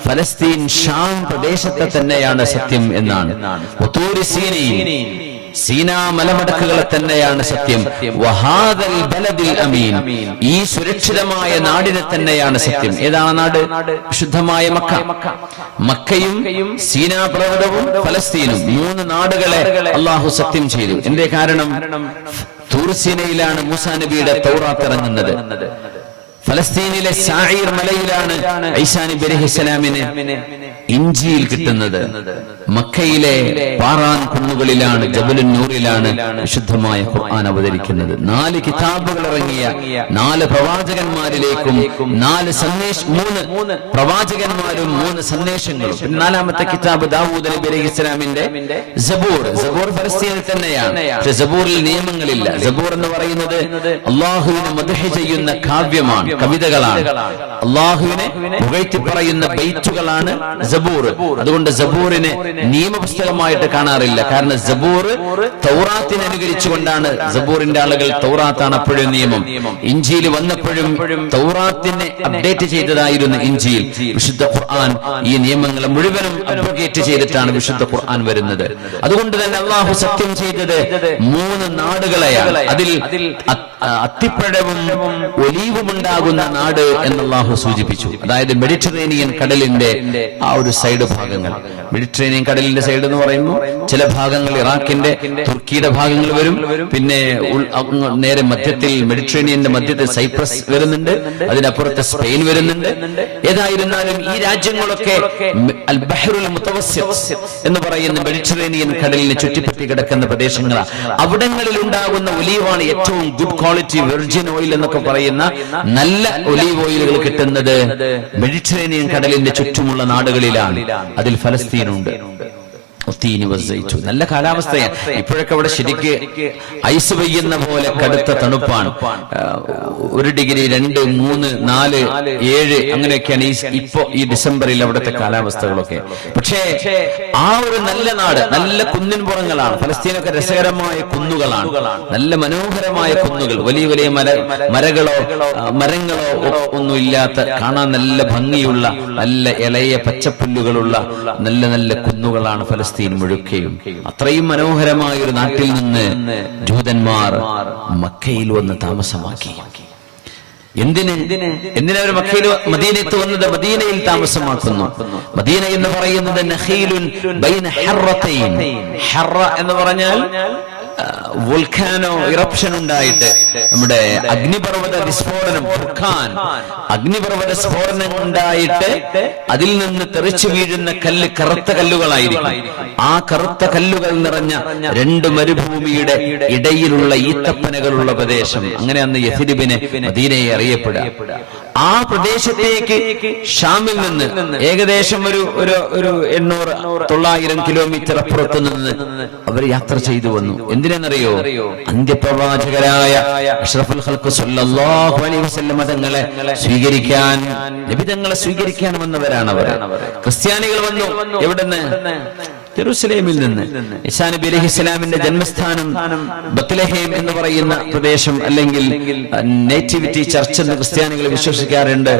ഫലസ്തീൻ ഷാം പ്രദേശത്തെ തന്നെയാണ് സത്യം എന്നാണ്. വതൂരി സീനീൻ, സീനാ മലമടക്കുകളെ തന്നെയാണ് സത്യം. വഹാദൽ ബലദിൽ അമീൻ, ഈ സുരക്ഷിതമായ നാടിനെ തന്നെയാണ് സത്യം. ഏതാണ് നാട്? വിശുദ്ധമായ മക്ക. മക്കയും സീനാ പർവ്വതവും ഫലസ്തീനും, 3 നാടുകളെ അള്ളാഹു സത്യം ചെയ്തു. എന്തേ കാരണം? തൂർസീനയിലാണ് മൂസാ നബിയുടെ തൗറാത്ത് ഇറങ്ങുന്നത്. ഫലസ്തീനിലെ സാഈർ മലയിലാണ് ഈസാ നബി അലൈഹിസ്സലാമിന് ഇഞ്ചീൽ കിട്ടുന്നത്. മക്കയിലെ പാറാൻ കുന്നുകളിലാണ്, ജബലുൻ നൂറിലാണ് വിശുദ്ധമായ ഖുർആൻ അവതരിക്കുന്നത്. 4 കിതാബുകൾ ഇറങ്ങിയ 4 പ്രവാചകന്മാരിലേക്കും 3 പ്രവാചകന്മാരും 3 സന്ദേശങ്ങളും. 4ാമത്തെ കിതാബ് ദാവൂദ് നബി അലൈഹിസ്സലാമിന്റെ സബൂർ. സബൂർ ഫലസ്തീനിൽ തന്നെയാണ്. പക്ഷെ സബൂറിൽ നിയമങ്ങളില്ല. സബൂർ എന്ന് പറയുന്നത് അള്ളാഹുവിനെ മദ്ഹ് ചെയ്യുന്ന കാവ്യമാണ്, കവിതകളാണ്. അള്ളാഹുവിനെ പുകഴ്ത്തി പറയുന്ന ബൈത്തുകളാണ് സബൂർ. അതുകൊണ്ട് സബൂറിനെ നിയമപുസ്തകമായിട്ട് കാണാറില്ല. കാരണം സബൂർ തൗറാത്തിനെ അനുകരിച്ചുകൊണ്ടാണ്. സബൂറിന്റെ ആളുകൾ തൗറാത്താണ് അപ്പോഴും നിയമം. ഇഞ്ചീൽ വന്നപ്പോഴും തൗറാത്തിനെ അപ്ഡേറ്റ് ചെയ്തതായിരുന്നു ഇഞ്ചീൽ. വിശുദ്ധ ഖുർആൻ ഈ നിയമങ്ങളെ മുഴുവനും അപ്ഡേറ്റ് ചെയ്തിട്ടാണ് വിശുദ്ധ ഖുർആൻ വരുന്നത്. അതുകൊണ്ട് തന്നെ അള്ളാഹു സത്യം ചെയ്തത് 3 നാടുകളെയാണ്. അതിൽ അത്തിപ്പഴവും ഒലീവും ഉണ്ടാകുന്ന നാട് എന്ന് അള്ളാഹു സൂചിപ്പിച്ചു. അതായത് മെഡിറ്ററേനിയൻ കടലിന്റെ ആ ഒരു സൈഡ് ഭാഗങ്ങൾ. മെഡിറ്ററേനിയൻ കടലിന്റെ സൈഡ് എന്ന് പറയുമ്പോൾ ചില ഭാഗങ്ങൾ ഇറാഖിന്റെ, തുർക്കിയുടെ ഭാഗങ്ങൾ വരും. പിന്നെ നേരെ മധ്യത്തിൽ, മെഡിറ്ററേനിയന്റെ മധ്യത്തിൽ സൈപ്രസ് വരുന്നുണ്ട്. അതിനപ്പുറത്ത് സ്പെയിൻ വരുന്നുണ്ട്. ഏതായിരുന്നാലും ഈ രാജ്യങ്ങളൊക്കെ അൽ ബഹ്റുൽ മുതവസ്സിത്ത് എന്ന് പറയുന്ന മെഡിറ്ററേനിയൻ കടലിനെ ചുറ്റിപ്പറ്റി കിടക്കുന്ന പ്രദേശങ്ങളാണ്. അവിടങ്ങളിൽ ഉണ്ടാകുന്ന ഒലീവാണ് ഏറ്റവും ഗുഡ് ക്വാളിറ്റി വെർജിൻ ഓയിൽ എന്നൊക്കെ പറയുന്ന നല്ല ഒലീവ് ഓയിലുകൾ കിട്ടുന്നത് മെഡിറ്ററേനിയൻ കടലിന്റെ ചുറ്റുമുള്ള നാടുകളിലാണ്. അതിൽ ഫലസ്തീനുണ്ട്. നല്ല കാലാവസ്ഥയാണ്. ഇപ്പോഴൊക്കെ അവിടെ ശരിക്ക് ഐസ് പെയ്യുന്ന പോലെ കടുത്ത തണുപ്പാണ്. 1 ഡിഗ്രി 2, 3, 4, 7 അങ്ങനെയൊക്കെയാണ് ഇപ്പോ ഈ ഡിസംബറിൽ അവിടുത്തെ കാലാവസ്ഥകളൊക്കെ. പക്ഷേ ആ ഒരു നല്ല നാട്, നല്ല കുന്നിൻ പുറങ്ങളാണ്. ഫലസ്തീനൊക്കെ രസകരമായ കുന്നുകളാണ്, നല്ല മനോഹരമായ കുന്നുകൾ, വലിയ വലിയ മരങ്ങളോ ഒന്നും ഇല്ലാത്ത, കാണാൻ നല്ല ഭംഗിയുള്ള, നല്ല ഇളയ പച്ചപ്പുല്ലുകളുള്ള നല്ല നല്ല കുന്നുകളാണ് ഫലസ്തീൻ മുഴുക്കയും. അത്രയും മനോഹരമായ ഒരു നാട്ടിൽ നിന്ന് ജൂതന്മാർ മക്കയിൽ വന്ന് താമസമാക്കി. എന്തിനാ അവർ മദീനത്ത് വന്നത്? മദീനയിൽ താമസമാക്കുന്നു. മദീന എന്ന് പറയുന്നത് നഖീലുൻ ബൈന ഹറത്തൈൻ. ഹറ എന്ന് പറഞ്ഞാൽ വോൾക്കാനോ ഇറപ്ഷൻ ഉണ്ടായിട്ട്, നമ്മുടെ അഗ്നിപർവ്വത വിസ്ഫോടനം, അഗ്നിപർവ്വത സ്ഫോടനം ഉണ്ടായിട്ട് അതിൽ നിന്ന് തെറിച്ചു വീഴുന്ന കല്ല് കറുത്ത കല്ലുകളായിരിക്കും. ആ കറുത്ത കല്ലുകൾ നിറഞ്ഞ 2 മരുഭൂമിയുടെ ഇടയിലുള്ള ഈത്തപ്പനകളുള്ള പ്രദേശം. അങ്ങനെ അന്ന് യഥിരിബിനെ മദീനയെ അറിയപ്പെടുക. ആ പ്രദേശത്തേക്ക് ഷാമിൽ നിന്ന് ഏകദേശം ഒരു 800-900 കിലോമീറ്റർ അപ്പുറത്ത് നിന്ന് അവർ യാത്ര ചെയ്തു വന്നു. എന്തിനെന്നറിയോ? അന്ത്യപ്രവാചകരായ അഷ്റഫുൽ ഖൽഖ് സ്വല്ലല്ലാഹു അലൈഹി വസല്ലം തങ്ങളെ സ്വീകരിക്കാൻ, നബി തങ്ങളെ സ്വീകരിക്കാൻ വന്നവരാണ് അവർ. ക്രിസ്ത്യാനികൾ വന്നു. എവിടുന്ന്? ജെറുസലേമിൽ നിന്ന്. ഈസാ നബി അലൈഹിസ്സലാമിന്റെ ജന്മസ്ഥാനം ബത്ലഹേം എന്ന് പറയുന്ന പ്രദേശം, അല്ലെങ്കിൽ നേറ്റിവിറ്റി ചർച്ച് എന്ന് ക്രിസ്ത്യാനികൾ വിശ്വസിക്കാറുണ്ട്.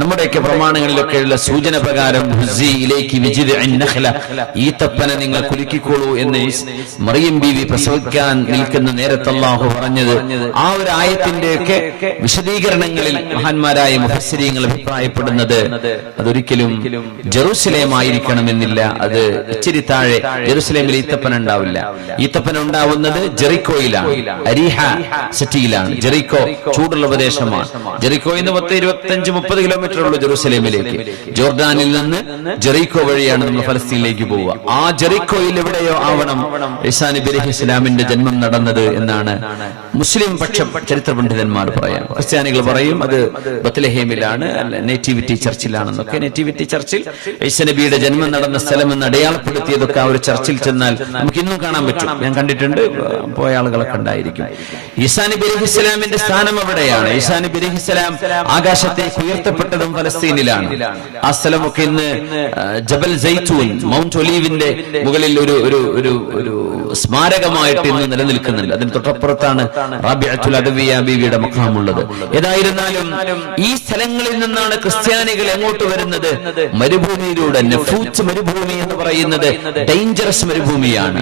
നമ്മുടെയൊക്കെ പ്രമാണങ്ങളിലൊക്കെയുള്ള സൂചന പ്രകാരം ഈത്തപ്പന നിങ്ങൾ കുലുക്കിക്കോളൂ എന്ന് മറിയം ബീവി പ്രസവിക്കാൻ നിൽക്കുന്ന നേരത്ത് അല്ലാഹു പറഞ്ഞത്, ആ ഒരു ആയത്തിന്റെയൊക്കെ വിശദീകരണങ്ങളിൽ മഹാന്മാരായ മുഫസ്സിരീങ്ങൾ അഭിപ്രായപ്പെടുന്നത് അതൊരിക്കലും ജെറുസലേം ആയിരിക്കണമെന്നില്ല. അത് ഇച്ചിരി താഴെ ജെറുസലേമിൽ ഈത്തപ്പന ഉണ്ടാവില്ല. ഈത്തപ്പന ഉണ്ടാവുന്നത് ജെറിക്കോയിലാണ്, അരീഹ സിറ്റിയിലാണ്. ജെറിക്കോ ചൂടുള്ള പ്രദേശമാണ്. ജെറിക്കോ എന്ന് 25-30 കിലോമീറ്റർ ഉള്ളൂ ജെറുസലേമിലേക്ക്. ജോർദാനിൽ നിന്ന് ജെറിക്കോ വഴിയാണ് നമ്മൾ ഫലസ്തീനിലേക്ക് പോവുക. ആ ജെറിക്കോയിൽ എവിടെയോ ആവണം ഈസാ നബി അലൈഹിസ്സലാമിന്റെ ജന്മം നടന്നത് എന്നാണ് മുസ്ലിം പക്ഷം ചരിത്ര പണ്ഡിതന്മാർ പറയാം. ക്രിസ്ത്യാനികൾ പറയും അത് ബത്ലഹേമിലാണ്, നേറ്റിവിറ്റി ചർച്ചിലാണെന്നൊക്കെ. നേറ്റിവിറ്റി ചർച്ചിൽ ഈസാ നബിയുടെ ജന്മം നടന്ന സ്ഥലം എന്ന് അടയാളപ്പെടുത്തിയതൊക്കെ ആ ഒരു ചർച്ചിൽ ചെന്നാൽ നമുക്ക് ഇന്നും കാണാൻ പറ്റും. ഞാൻ കണ്ടിട്ടുണ്ട്, പോയ ആളുകളൊക്കെ ഉണ്ടായിരിക്കും. ഈസാ നബി അലൈഹിസ്സലാമിന്റെ സ്ഥാനം അവിടെയാണ്. ഈസാ നബി അലൈഹിസ്സലാം ആകാശത്തേക്ക് ഉയർത്തപ്പെട്ടതും ഫലസ്തീനിലാണ്. ആ സ്ഥലമൊക്കെ ഇന്ന് ജബൽ സൈത്തൂൻ, മൗണ്ട് ഒലീവിന്റെ മുകളിൽ ഒരു സ്മാരകമായിട്ട് ഇന്ന് നിലനിൽക്കുന്നുണ്ട്. അതിന് തൊട്ടപ്പുറത്താണ് റാബിഅത്തുൽ അദവിയ ബീവിയുടെ മഖാമുള്ളത്. ഏതായിരുന്നാലും ഈ സ്ഥലങ്ങളിൽ നിന്നാണ് ക്രിസ്ത്യാനികൾ എങ്ങോട്ട് വരുന്നത്? മരുഭൂമിയിലൂടെ. നഫൂത്ത് മരുഭൂമി എന്ന് പറയുന്നത് ഡേഞ്ചറസ് മരുഭൂമിയാണ്.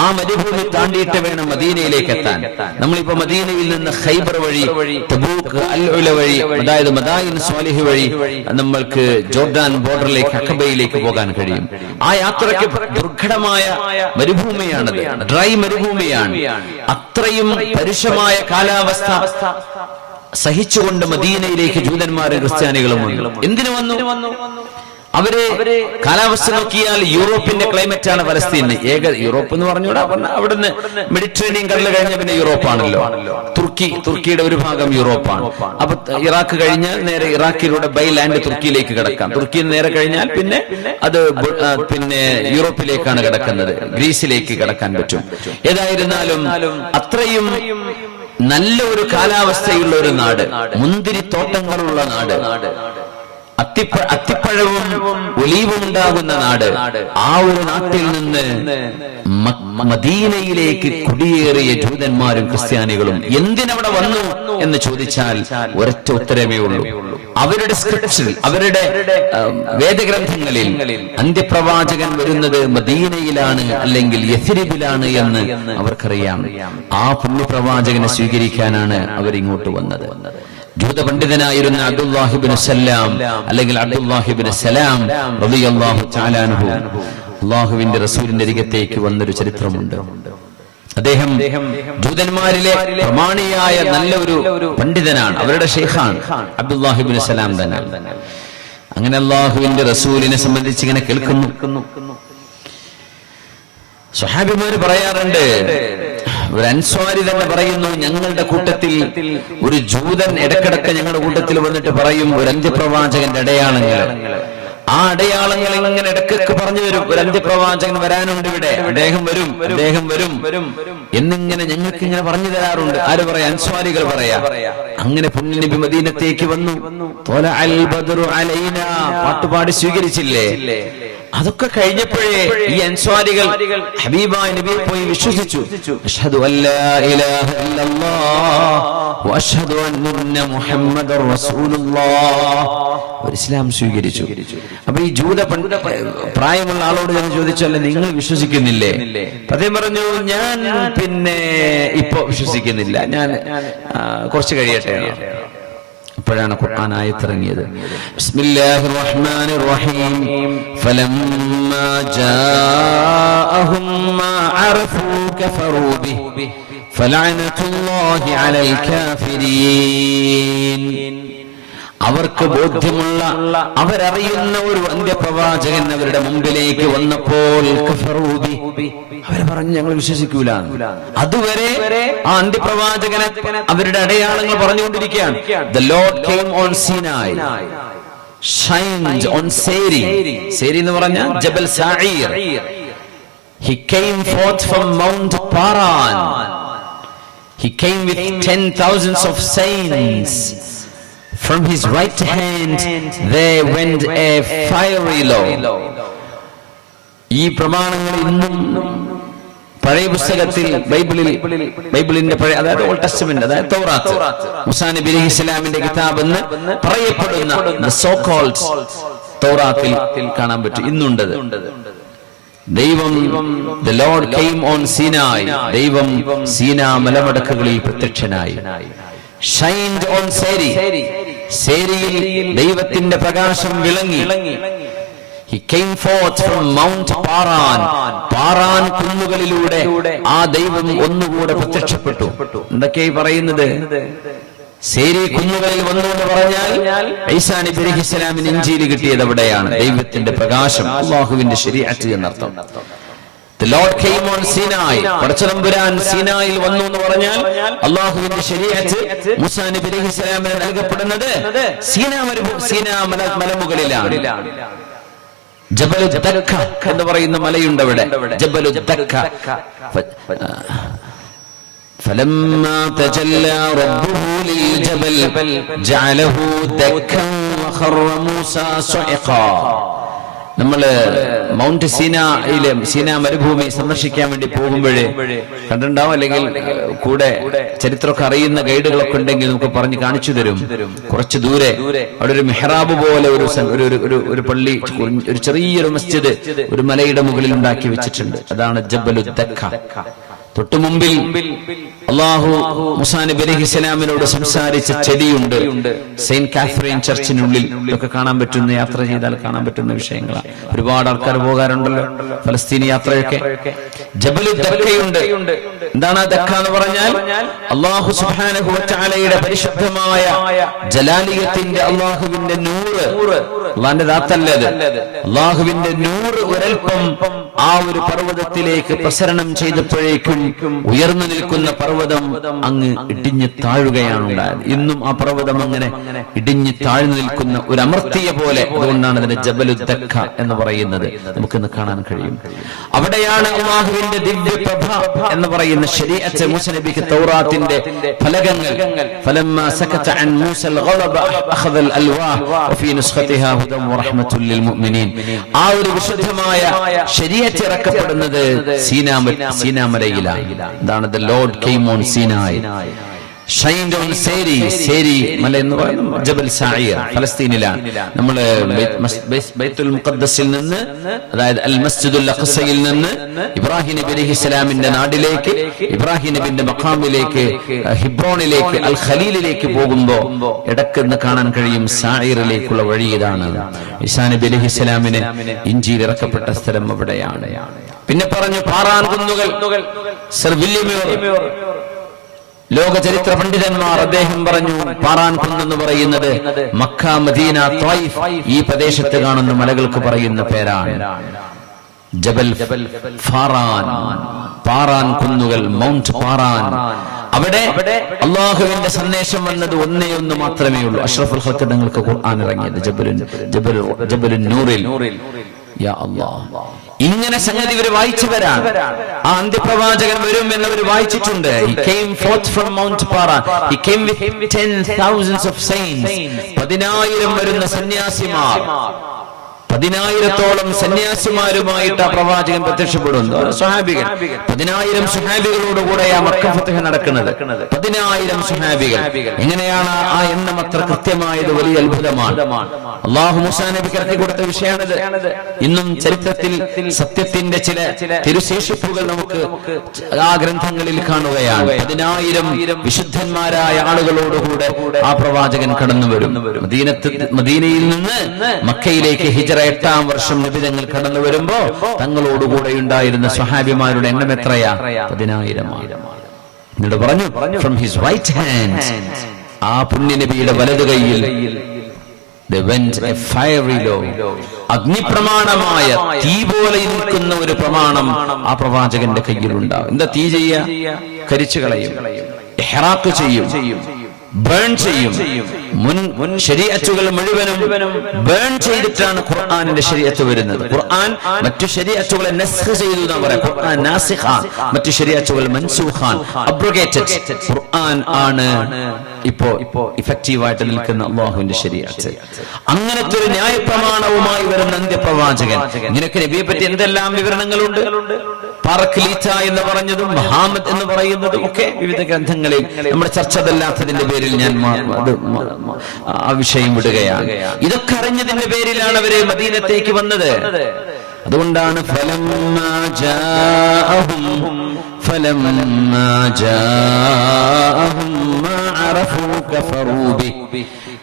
ആ മരുഭൂമി താണ്ടിയിട്ട് വേണം മദീനയിലേക്ക് എത്താൻ. നമ്മളിപ്പോ മദീനയിൽ നിന്ന് ഖൈബർ വഴി, തബൂക്ക്, അൽ ഉല വഴി, അതായത് മദായിൻ സ്വാലിഹ് വഴി നമ്മൾക്ക് ജോർദാൻ ബോർഡറിലേക്ക്, അഖബയിലേക്ക് പോകാൻ കഴിയും. ആ യാത്രയ്ക്ക് ദുർഘടമായ മരുഭൂമിയാണത്, ഡ്രൈ മരുഭൂമിയാണ്. അത്രയും പരുഷമായ കാലാവസ്ഥ സഹിച്ചുകൊണ്ട് മദീനയിലേക്ക് ജൂതന്മാരും ക്രിസ്ത്യാനികളും വന്നു. എന്തിനു വന്നു? അവര് കാലാവസ്ഥ നോക്കിയാൽ യൂറോപ്പിന്റെ ക്ലൈമറ്റ് ആണ് ഫലസ്തീന്. യൂറോപ്പ് എന്ന് പറഞ്ഞുകൂടാ, അവിടുന്ന് മെഡിറ്ററേനിയൻ കടൽ കഴിഞ്ഞ പിന്നെ യൂറോപ്പാണല്ലോ. തുർക്കിയുടെ ഒരു ഭാഗം യൂറോപ്പാണ്. അപ്പൊ ഇറാഖ് കഴിഞ്ഞാൽ നേരെ ഇറാഖിലൂടെ ബൈ ലാൻഡ് തുർക്കിയിലേക്ക് കിടക്കാം. തുർക്കിയിൽ നേരെ കഴിഞ്ഞാൽ പിന്നെ അത് യൂറോപ്പിലേക്കാണ് കിടക്കുന്നത്, ഗ്രീസിലേക്ക് കിടക്കാൻ പറ്റും. ഏതായിരുന്നാലും അത്രയും നല്ല ഒരു കാലാവസ്ഥയുള്ള ഒരു നാട്, മുന്തിരിത്തോട്ടങ്ങളുള്ള നാട്, അത്തിപ്പഴവും ഒലീവും ഉണ്ടാകുന്ന നാട്. ആ ഒരു നാട്ടിൽ നിന്ന് മദീനയിലേക്ക് കുടിയേറിയ ജൂതന്മാരും ക്രിസ്ത്യാനികളും എന്തിനവിടെ വന്നു എന്ന് ചോദിച്ചാൽ ഒരൊറ്റ ഉത്തരമേ ഉള്ളൂ. അവരുടെ സ്ക്രിപ്റ്റിൽ, അവരുടെ വേദഗ്രന്ഥങ്ങളിൽ അന്ത്യപ്രവാചകൻ വരുന്നത് മദീനയിലാണ് അല്ലെങ്കിൽ യഥ്രിബിലാണ് എന്ന് അവർക്കറിയാം. ആ പുണ്യപ്രവാചകനെ സ്വീകരിക്കാനാണ് അവരിങ്ങോട്ട് വന്നത്. ജൂതപണ്ഡിതനായിരുന്ന അബ്ദുല്ലാഹിബ്നു സലാം അല്ലെങ്കിൽ അബ്ദുല്ലാഹിബ്നു സലാം റളിയല്ലാഹു തആല അൻഹു അല്ലാഹുവിന്റെ റസൂലിന്റെ അരികത്തേക്ക് വന്നൊരു ചരിത്രമുണ്ട്. അദ്ദേഹം ജൂതന്മാരിലെ പ്രമാണിയായ നല്ല ഒരു പണ്ഡിതനാണ്. അവരുടെ ഷെയ്ഖാണ് അബ്ദുല്ലാഹിബ്നു സലാം തന്നെ. അങ്ങനെ അല്ലാഹുവിന്റെ റസൂലിനെ സംബന്ധിച്ച് ഇങ്ങനെ കേൾക്കുന്നു. സ്വഹാബിമാര് പറയാറുണ്ട്, ഒരു അൻസ്വാരി തന്നെ പറയുന്നു, ഞങ്ങളുടെ കൂട്ടത്തിൽ ഒരു ജൂതൻ ഇടക്കിടക്ക് ഞങ്ങളുടെ കൂട്ടത്തിൽ വന്നിട്ട് പറയും ഒരു അന്ത്യപ്രവാചകന്റെ അടയാളങ്ങൾ. ആ അടയാളങ്ങൾ ഇങ്ങനെ ഇടയ്ക്കൊക്കെ പറഞ്ഞു വരും. ഒരു അന്ത്യപ്രവാചകൻ വരാനുണ്ട് ഇവിടെ, അദ്ദേഹം വരും എന്നിങ്ങനെ ഞങ്ങൾക്ക് ഇങ്ങനെ പറഞ്ഞു തരാറുണ്ട്. ആര് പറയാ? അൻസ്വാരികൾ പറയാ. അങ്ങനെ പുണ്യനബി മദീനത്തേക്ക് വന്നു. പാട്ടുപാടി സ്വീകരിച്ചില്ലേ? അതൊക്കെ കഴിഞ്ഞപ്പോഴേ ഈ അൻസ്വാരികൾ ഹബീബായ നബിയെ പോയി വിശ്വസിച്ചു. അഷ്ഹദു അല്ലാ ഇലാഹ ഇല്ലല്ലാഹ് വഅഷ്ഹദു അന്ന മുഹമ്മദർ റസൂലുള്ളാഹ്, ഒരു ഇസ്ലാം സ്വീകരിച്ചു. അപ്പൊ ഈ ജൂത പ്രായമുള്ള ആളോട് ഞാൻ ചോദിച്ചല്ലേ, നിങ്ങൾ വിശ്വസിക്കുന്നില്ലേ? അദ്ദേഹം പറഞ്ഞു, ഞാൻ പിന്നെ ഇപ്പൊ വിശ്വസിക്കുന്നില്ല, ഞാൻ കുറച്ച് കഴിയട്ടെ. അപ്പോഴാണ് ഖുർആൻ ആയത്തിറങ്ങിയത്. ബിസ്മില്ലാഹിർ റഹ്മാനിർ റഹീം ഫലമ്മാ ജാഅഹും മാ അറഫൂ കഫറൂ ബിഹി ഫലഅനതുല്ലാഹി അലൽ കാഫിരീൻ. അവർക്ക് ബോധ്യമുള്ള, അവരറിയുന്ന ഒരു അന്ത്യപ്രവാചകൻ അവരുടെ മുമ്പിലേക്ക് വന്നപ്പോൾ അവർ പറഞ്ഞു, ഞങ്ങൾ വിശ്വസിക്കൂല. അതുവരെ ആ അന്ത്യപ്രവാചകനെ അവരുടെ അടയാളങ്ങൾ പറഞ്ഞുകൊണ്ടിരിക്കുകയാണ്. The Lord came on Sinai, shined on Seri. Seri എന്ന് പറഞ്ഞ ജബൽ സഈർ. He came forth from Mount Paran. He came with 10,000s of saints. From his right hand there went a fiery law. ഈ പ്രമാണങ്ങൾ ഇന്നും പഴയ പുസ്തകത്തിൽ ബൈബിളിന്റെ പഴയ, അതായത് ഓൾഡ് ടെസ്റ്റമെന്റ്, അതായത് തൗറാത്ത്, മൂസാ നബി അലൈഹിസ്സലാമിന്റെ കിതാബ് എന്ന് പറയപ്പെടുന്ന സോ കോൾഡ് തൗറാത്തിൽ കാണാൻ പറ്റും, ഇന്നുണ്ടത്. ദൈവം the Lord came on Sinai, ദൈവം സീനാ മലമടക്കുകളിൽ പ്രത്യക്ഷനായി. Shined on Seri, സേരിയിൽ ദൈവത്തിന്റെ പ്രകാശം വിളങ്ങി. He came forth from Mount Paran, Paran കുന്നുകളിലൂടെ ആ ദൈവം ഒന്നുകൂടെ പ്രത്യക്ഷപ്പെട്ടു. എന്തൊക്കെയായി പറയുന്നത്? സേരി കുന്നുകളിൽ വന്നു എന്ന് പറഞ്ഞാൽ ഈസാ നബി അലൈഹിസ്സലാമിന് ഇൻജീൽ കിട്ടിയത് അവിടെയാണ്. ദൈവത്തിന്റെ പ്രകാശം, അല്ലാഹുവിന്റെ ശരീഅത്ത് എന്നർത്ഥം. The Lord came on Sinai, പടച്ചതമ്പുരാൻ സീനായിൽ വന്നു എന്ന് പറഞ്ഞാൽ അല്ലാഹുവിന്റെ ശരീഅത്ത് മൂസാ നബി അലൈഹിസ്സലാമിന് നൽകപ്പെടുന്നത് സീനാ മലമുകളിലാണ്. ജബലു ദക്ക എന്ന് പറയുന്ന മലയുണ്ട് അവിടെ, ജബലു ദക്ക. فلما تجلى ربه للجبل جعله دكا وخر موسى صعقا. നമ്മള് മൗണ്ട് സീനായിലെ സീനാ മരുഭൂമി സന്ദർശിക്കാൻ വേണ്ടി പോകുമ്പോഴേ കണ്ടിട്ടുണ്ടാവും, അല്ലെങ്കിൽ കൂടെ ചരിത്രമൊക്കെ അറിയുന്ന ഗൈഡുകളൊക്കെ ഉണ്ടെങ്കിൽ നമുക്ക് പറഞ്ഞ് കാണിച്ചു തരും. കുറച്ച് ദൂരെ അവിടെ ഒരു മെഹ്റാബ് പോലെ ഒരു പള്ളി, ഒരു ചെറിയൊരു മസ്ജിദ് ഒരു മലയുടെ മുകളിൽ ഉണ്ടാക്കി വെച്ചിട്ടുണ്ട്. അതാണ് ജബലു ദക്ക. തൊട്ടു മുമ്പിൽ അല്ലാഹു മൂസാ നബി അലൈഹിസ്സലാമിനോട് സംസാരിച്ച ചെടിയുണ്ട്. സെയിന്റ് കാത്തറീൻ ചർച്ചിനുള്ളിൽ ഇതൊക്കെ കാണാൻ പറ്റുന്ന, യാത്ര ചെയ്താൽ കാണാൻ പറ്റുന്ന വിഷയങ്ങളാണ്. ഒരുപാട് ആൾക്കാർ പോകാറുണ്ടല്ലോ ഫലസ്തീനി യാത്രയൊക്കെ. ജബലു ദക്കയുണ്ട്. എന്താണ് ആ ദക്ക എന്ന് പറഞ്ഞാൽ? അല്ലാഹു സുബ്ഹാനഹു വ തആലയുടെ പരിശുദ്ധമായ ജലാലിയത്തിന്റെ, അല്ലാഹുവിന്റെ നൂറ്, അല്ലാഹുവിന്റെ ദാത്തല്ലത്, അല്ലാഹുവിന്റെ നൂറ് ഒരൽപ്പം ആ ഒരു പർവ്വതത്തിലേക്ക് പ്രസരണം ചെയ്തപ്പോഴേക്കും ഉയർന്നു നിൽക്കുന്ന പർവ്വതം അങ്ങ് ഇടിഞ്ഞു താഴുകയാണ് ഉണ്ടായത്. ഇന്നും ആ പർവ്വതം അങ്ങനെ ഇടിഞ്ഞു താഴ്ന്നു നിൽക്കുന്ന ഒരു അമർത്തിയ പോലെ. അതുകൊണ്ടാണ് അതിന്റെ ജബലു ദക്ക എന്ന് പറയുന്നത്. നമുക്കിന്ന് കാണാൻ കഴിയും. അവിടെയാണ് അല്ലാഹുവിന്റെ ദിവ്യപ്രഭ എന്ന് പറയുന്ന ശരീഅത്ത്, മൂസാ നബിക്ക് തൗറാത്തിന്റെ ഫലകങ്ങൾ. ഫലമ്മാ സകത അൻ മൂസൽ ഗളബ അഖദൽ അൽവാഹ് വഫീ നുസ്ഖതിഹാ ഹുദൻ വറഹ്മത്തുൽ ലിൽ മുഅ്മിനീൻ. ആ ഒരു വിശുദ്ധമായ ശരീഅത്ത് ഇറക്കപ്പെടുന്നത് സീനാ മലയിലാണ്. എന്താണ്? The Lord came on Sinai, shined on Seri. Zari മല എന്ന് പറയുന്നത് ജബൽ സഈർ, ഫലസ്തീനിലാണ്. നമ്മൾ ബൈത്തുൽ മുഖദ്ദസിൽ നിന്ന്, അതായത് അൽ മസ്ജിദുൽ അഖ്സയിൽ നിന്ന് ഇബ്രാഹിം നബി അലൈഹിസ്സലാമിന്റെ നാട്ടിലേക്ക്, ഇബ്രാഹിം നബിന്റെ മഖാമിലേക്ക്, ഹിബ്രോണിലേക്ക്, അൽ ഖലീലിലേക്ക് പോകുമ്പോ ഇടയ്ക്ക് കാണാൻ കഴിയും സഈറിലേക്കുള്ള വഴി ഇതാണ്. ഈസാ നബി അലൈഹിസ്സലാമിന് ഇൻജീൽ ഇറക്കപ്പെട്ട സ്ഥലം അവിടെയാണ്. പിന്നെ പറഞ്ഞു പാറാൻ കുന്നുകൾ. സർ വില്യം ലോക ചരിത്ര പണ്ഡിതന്മാർ അദ്ദേഹം പറഞ്ഞു, പാറാൻ കുന്നെന്ന് പറയുന്നത് മക്ക, മദീന, ത്വായിഫ് ഈ പ്രദേശത്ത് കാണുന്ന മലകൾക്ക് പറയുന്ന പേരാണ്. ജബൽ ഫാറാൻ, പാറാൻ കുന്നുകൾ, മൗണ്ട് പാറാൻ. അവിടെ അള്ളാഹുവിന്റെ സന്ദേശം വന്നത് ഒന്നേ ഒന്ന് മാത്രമേ ഉള്ളൂ. അഷ്റഫുൽ ഖൽഖ് തങ്ങൾക്ക് ഖുർആൻ ഇറങ്ങിയത് ജബലുൻ നൂറിൽ. യാ അല്ലാഹ്, ഇങ്ങനെ സംഗതി ഇവർ വായിച്ചവരാണ്. ആ അന്ത്യപ്രവാചകൻ വരും എന്നവർ വായിച്ചിട്ടുണ്ട്. He came forth from Mount Para. He came with 10,000 of saints. 10,000 വരുന്ന സന്യാസിമാർ, 10,000-ഓളം സന്യാസിമാരുമായിട്ട് ആ പ്രവാചകൻ പ്രത്യക്ഷപ്പെടുന്നു. സ്വഹാബികൾ, 10,000 സ്വഹാബികളോടുകൂടെ ആ മക്ക ഫത്ഹ് നടക്കുന്നത്. 10,000 സ്വഹാബികൾ. എങ്ങനെയാണ് ആ എണ്ണം അത്ര കൃത്യമായത്? വലിയ അത്ഭുതമാണ്. അല്ലാഹു മൂസാ നബിക്ക് ഇറക്കി കൊടുത്ത വിഷയമാണിത്. ഇന്നും ചരിത്രത്തിൽ സത്യത്തിന്റെ ചില തിരുശേഷിപ്പുകൾ നമുക്ക് ആ ഗ്രന്ഥങ്ങളിൽ കാണുകയാണ്. 10,000 വിശുദ്ധന്മാരായ ആളുകളോടുകൂടെ ആ പ്രവാചകൻ കടന്നു വരും. മദീനയിൽ നിന്ന് മക്കയിലേക്ക് ഹിജ്റ 8-ാം വർഷം നബി തങ്ങൾ കടന്നു വരുമ്പോ തങ്ങളോടുകൂടെ ഉണ്ടായിരുന്ന സ്വഹാബിമാരുടെ എണ്ണം എത്രയാ? 10,000. എന്നിട്ട് പറഞ്ഞു, ഫ്രം ഹിസ് റൈറ്റ് ഹാൻഡ്, ആ പുണ്യ നബിയുടെ വലതു കൈയിൽ they went a fiery law, അഗ്നിപ്രമാണമായ തീ പോലെ നിൽക്കുന്ന ഒരു പ്രമാണം ആ പ്രവാചകന്റെ കയ്യിലുണ്ടാവും. എന്താ തീ ചെയ്യുക? കരിച്ചു കളയും, ഇഹ്റാഖ് ചെയ്യും, ബേൺ ചെയ്യും. മുൻ ശരീഅത്തുകൾ മുഴുവനും ബേൺ ചെയ്തിട്ടാണ് ഖുർആനിന്റെ ശരീഅത്ത് വരുന്നത്. ഖുർആൻ മറ്റു ശരീഅത്തുകളെ നസ്ഖ് ചെയ്തു എന്നാ പറയാ. ഖുർആൻ നാസിഖാൻ, മറ്റു ശരീഅത്തുകൾ മൻസൂഖാൻ, അബ്രോഗേറ്റഡ്. ഖുർആൻ ആണ് ഇപ്പോ ഇഫക്റ്റീവായിട്ട് നിൽക്കുന്ന അല്ലാഹുവിന്റെ ശരീഅത്ത്. അങ്ങനത്തെ ഒരു ന്യായപ്രമാണവുമായി വരുന്ന അന്ത്യപ്രവാചകൻ. ഇങ്ങനെയൊക്കെ നബിയെ പറ്റി എന്തെല്ലാം വിവരണങ്ങളുണ്ട്. പാറഖലീത്ത എന്ന് പറഞ്ഞതും മുഹമ്മദ് എന്ന് പറയുന്നതും ഒക്കെ വിവിധ ഗ്രന്ഥങ്ങളിൽ നമ്മുടെ ചർച്ച അതല്ലാത്തതിന്റെ പേരിൽ ഞാൻ ആ വിഷയം വിടുകയാണ്. ഇതൊക്കെ അറിഞ്ഞതിന്റെ പേരിലാണ് അവര് മദീനത്തേക്ക് വന്നത്. അതുകൊണ്ടാണ് ഫലമ്മാ ജാഅഹും മാ അറഫൂ കഫറൂ ബിഹി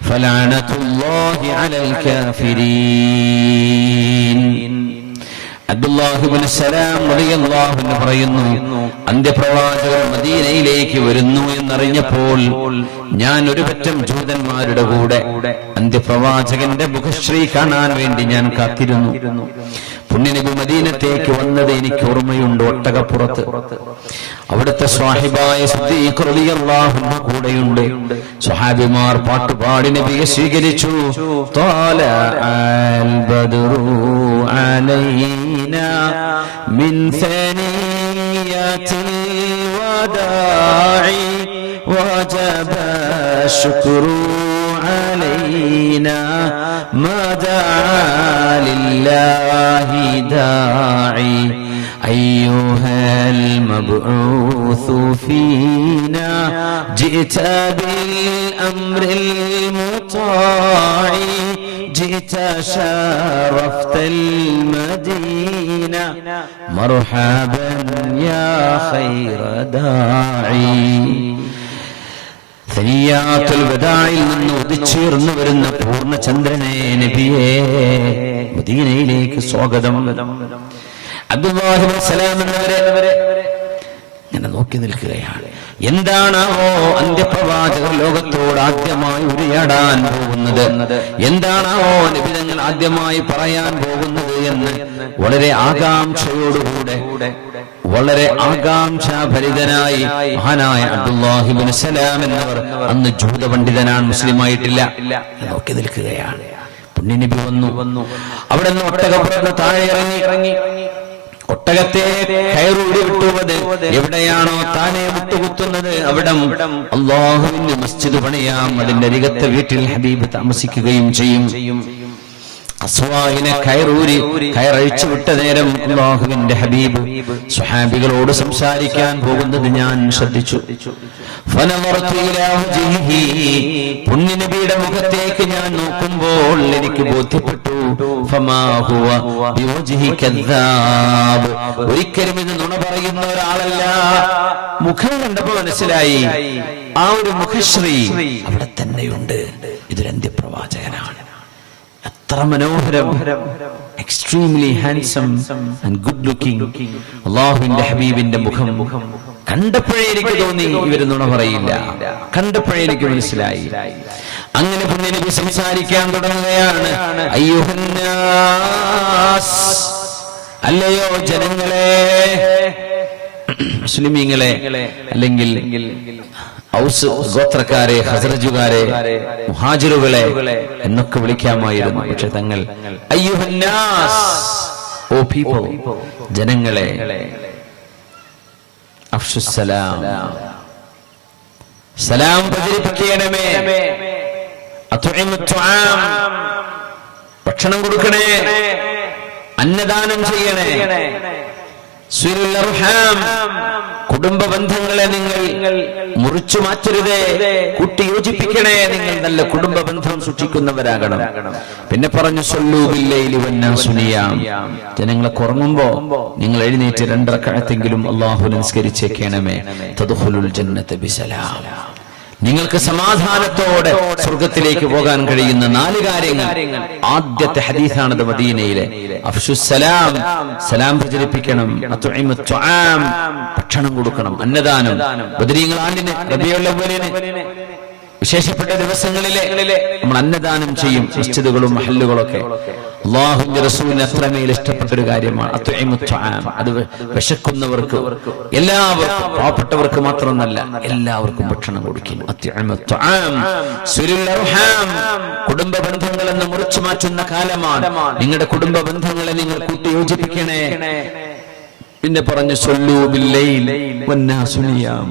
ഫലഅനതുല്ലാഹി അലൽ കാഫിരീൻ. അബ്ദുല്ലാഹി ഇബ്നു സലാം റളിയല്ലാഹു അൻഹു പറയുന്നു, അന്ത്യപ്രവാചകൻ മദീനയിലേക്ക് വരുന്നു എന്നറിഞ്ഞപ്പോൾ ഞാൻ ഒരു പറ്റം ജൂതന്മാരുടെ കൂടെ അന്ത്യപ്രവാചകന്റെ മുഖശ്രീ കാണാൻ വേണ്ടി ഞാൻ കാത്തിരുന്നു. പുണ്യനബി മദീനത്തേക്ക് വന്നത് എനിക്ക് ഓർമ്മയുണ്ട്. ഒട്ടകപ്പുറത്ത് അവിടുത്തെ സ്വാഹിബായ സിദ്ദീഖ് റളിയല്ലാഹു അൻഹു കൂടെയുണ്ട്. സ്വഹാബിമാർ പാട്ടുപാടി നബിയെ സ്വീകരിച്ചു. ത്വാലഅൽ ബദ്റു അലൈനാ മിൻ സനിയാത്തിൽ വദാഇ വജബ ശുക്രു علينا ما دعا لله داعي أيها المبعوث فينا جئت بالأمر المطاع جئت شرفت المدينة مرحبا يا خير داعي. സനിയാത്തുൽ വദാഇൽ നിന്ന് ഉദിച്ചേർന്നു വരുന്ന പൂർണ്ണചന്ദ്രനെ നബിയേ, മദീനയിലേക്ക് സ്വാഗതം. അബ്ദുല്ലാഹി ഇബ്നു സലാം എന്നവരെ ഇങ്ങനെ നോക്കി നിൽക്കുകയാണ്. എന്താണോ അന്ത്യപ്രവാചകർ ലോകത്തോട് ആദ്യമായി ഉരിയാടാൻ പോകുന്നത്, എന്താണോ നബിതങ്ങൾ ആദ്യമായി പറയാൻ പോകുന്നത് എന്ന് വളരെ ആകാംക്ഷയോടുകൂടെ, വളരെ ആകാംക്ഷാഭരിതനായി മഹാനായ അബ്ദുല്ലാഹി ഇബ്നു സലാം എന്നവർ, അന്ന് ജൂത പണ്ഡിതനാണ്, മുസ്ലിമായിട്ടില്ല, നോക്കി നിൽക്കുകയാണ്. പുണ്യനബി വന്നു. അവിടെ നിന്ന് ഒട്ടകപ്പുറത്ത് താഴെ ഇറങ്ങി ഒട്ടകത്തെ കയറൂടി വിട്ടുന്നത് എവിടെയാണോ താനെ മുട്ടുകുത്തുന്നത് അവിടം അല്ലാഹുവിന്റെ മസ്ജിദ് പണിയാം. അതിന്റെ അരികത്തെ വീട്ടിൽ ഹബീബ് താമസിക്കുകയും ചെയ്യും. അസ്വാഹിനെ കയറഴിച്ചു വിട്ട നേരം അല്ലാഹുവിന്റെ ഹബീബ് സ്വഹാബികളോട് സംസാരിക്കാൻ പോകുന്നത് ഞാൻ ശ്രദ്ധിച്ചു. പുണ്യനബിയുടെ മുഖത്തേക്ക് ഞാൻ നോക്കുമ്പോൾ എനിക്ക് ബോധ്യപ്പെട്ടു, ഒരിക്കലും ഇത് നുണ പറയുന്ന ഒരാളല്ല. മുഖം കണ്ടപ്പോ മനസ്സിലായി, ആ ഒരു മുഖശ്രീ അവിടെ തന്നെയുണ്ട്. ഇതൊരു അന്ത്യപ്രവാചകനാണ്. അത്ര മനോഹരം, extremely handsome and good looking അല്ലാഹുവിന്റെ ഹബീബിന്റെ മുഖം കണ്ടപ്പോഴേ എനിക്ക് തോന്നി ഇവര് നുണ പറയില്ല. കണ്ടപ്പോഴേ എനിക്ക് മനസ്സിലായി. അങ്ങനെ പുണ്യനബി സംസാരിക്കാൻ തുടങ്ങുകയാണ്. അയ്യുഹന്നാസ്, അല്ലയോ ജനങ്ങളെ, മുസ്ലിമീങ്ങളെ അല്ലെങ്കിൽ ഔസ് ഗോത്രക്കാരെ, ഖസറജുകാരെ, മുഹാജിറുകളെ എന്നൊക്കെ വിളിക്കാമായിരുന്നു. പക്ഷെ തങ്ങൾ അയ്യുഹന്നാസ്, ഓ പീപ്പിൾ, ജനങ്ങളെ, അഫ്ശുസ്സലാം, സലാം പ്രചരിപ്പിക്കണമേ, അത്ഇമുത്ത്വാം, ഭക്ഷണം കൊടുക്കണേ, അന്നദാനം ചെയ്യണേ, സിലുൽ അർഹാം, കുടുംബ ബന്ധങ്ങളെ നിങ്ങൾ മുറിച്ചു മാറ്റരുതേ, കൂട്ടിയോജിപ്പിക്കണേ, നിങ്ങൾ നല്ല കുടുംബ ബന്ധം സൂക്ഷിക്കുന്നവരാകണം. പിന്നെ പറഞ്ഞു സല്ലൂ ബില്ലൈലി വന്നാസു നിയാം, ജനങ്ങളെ ഉറങ്ങുമ്പോ നിങ്ങൾ എഴുന്നേറ്റ് 2 റക്അത്തെങ്കിലും അല്ലാഹു നിസ്കരിച്ചേക്കണമേ. തദ്ഖുലുൽ ജന്നത ബിസലാം, നിങ്ങൾക്ക് സമാധാനത്തോടെ സ്വർഗത്തിലേക്ക് പോകാൻ കഴിയുന്ന 4 കാര്യങ്ങൾ. ആദ്യത്തെ ഹദീസാണത് മദീനയിലെ. അഫ്ശുസ്സലാം, സലാം പ്രചരിപ്പിക്കണം. അത്ഇമുത്ത്വാം, ഭക്ഷണം കൊടുക്കണം, അന്നദാനം. ബദരീങ്ങൾ ആണ്ടിന് റബീഉൽ അവ്വലിന് വിശേഷപ്പെട്ട ദിവസങ്ങളിലെ നമ്മൾ അന്നദാനം ചെയ്യും. മസ്ജിദുകളും മഹല്ലുകളൊക്കെ അല്ലാഹുവിന്റെ റസൂലിന് അത്രമേൽ ഇഷ്ടപ്പെട്ട ഒരു കാര്യമാണ് അത്ഇമുത്ത്വാം. അത് വിശക്കുന്നവർക്ക്, എല്ലാവർക്കും, പാവപ്പെട്ടവർക്ക് മാത്രമല്ല എല്ലാവർക്കും ഭക്ഷണം കൊടുക്കുന്നു. അത്ഇമുത്ത്വാം, സിലുൽ അർഹാം, കുടുംബ ബന്ധങ്ങളെന്ന് മുറിച്ചു മാറ്റുന്ന കാലമാണ്. നിങ്ങളുടെ കുടുംബ ബന്ധങ്ങളെ നിങ്ങൾ കൂട്ടിയോജിപ്പിക്കണേ. പിന്നെ പറഞ്ഞു സല്ലൂ ബില്ലൈൽ വന്നാസു നിയാം,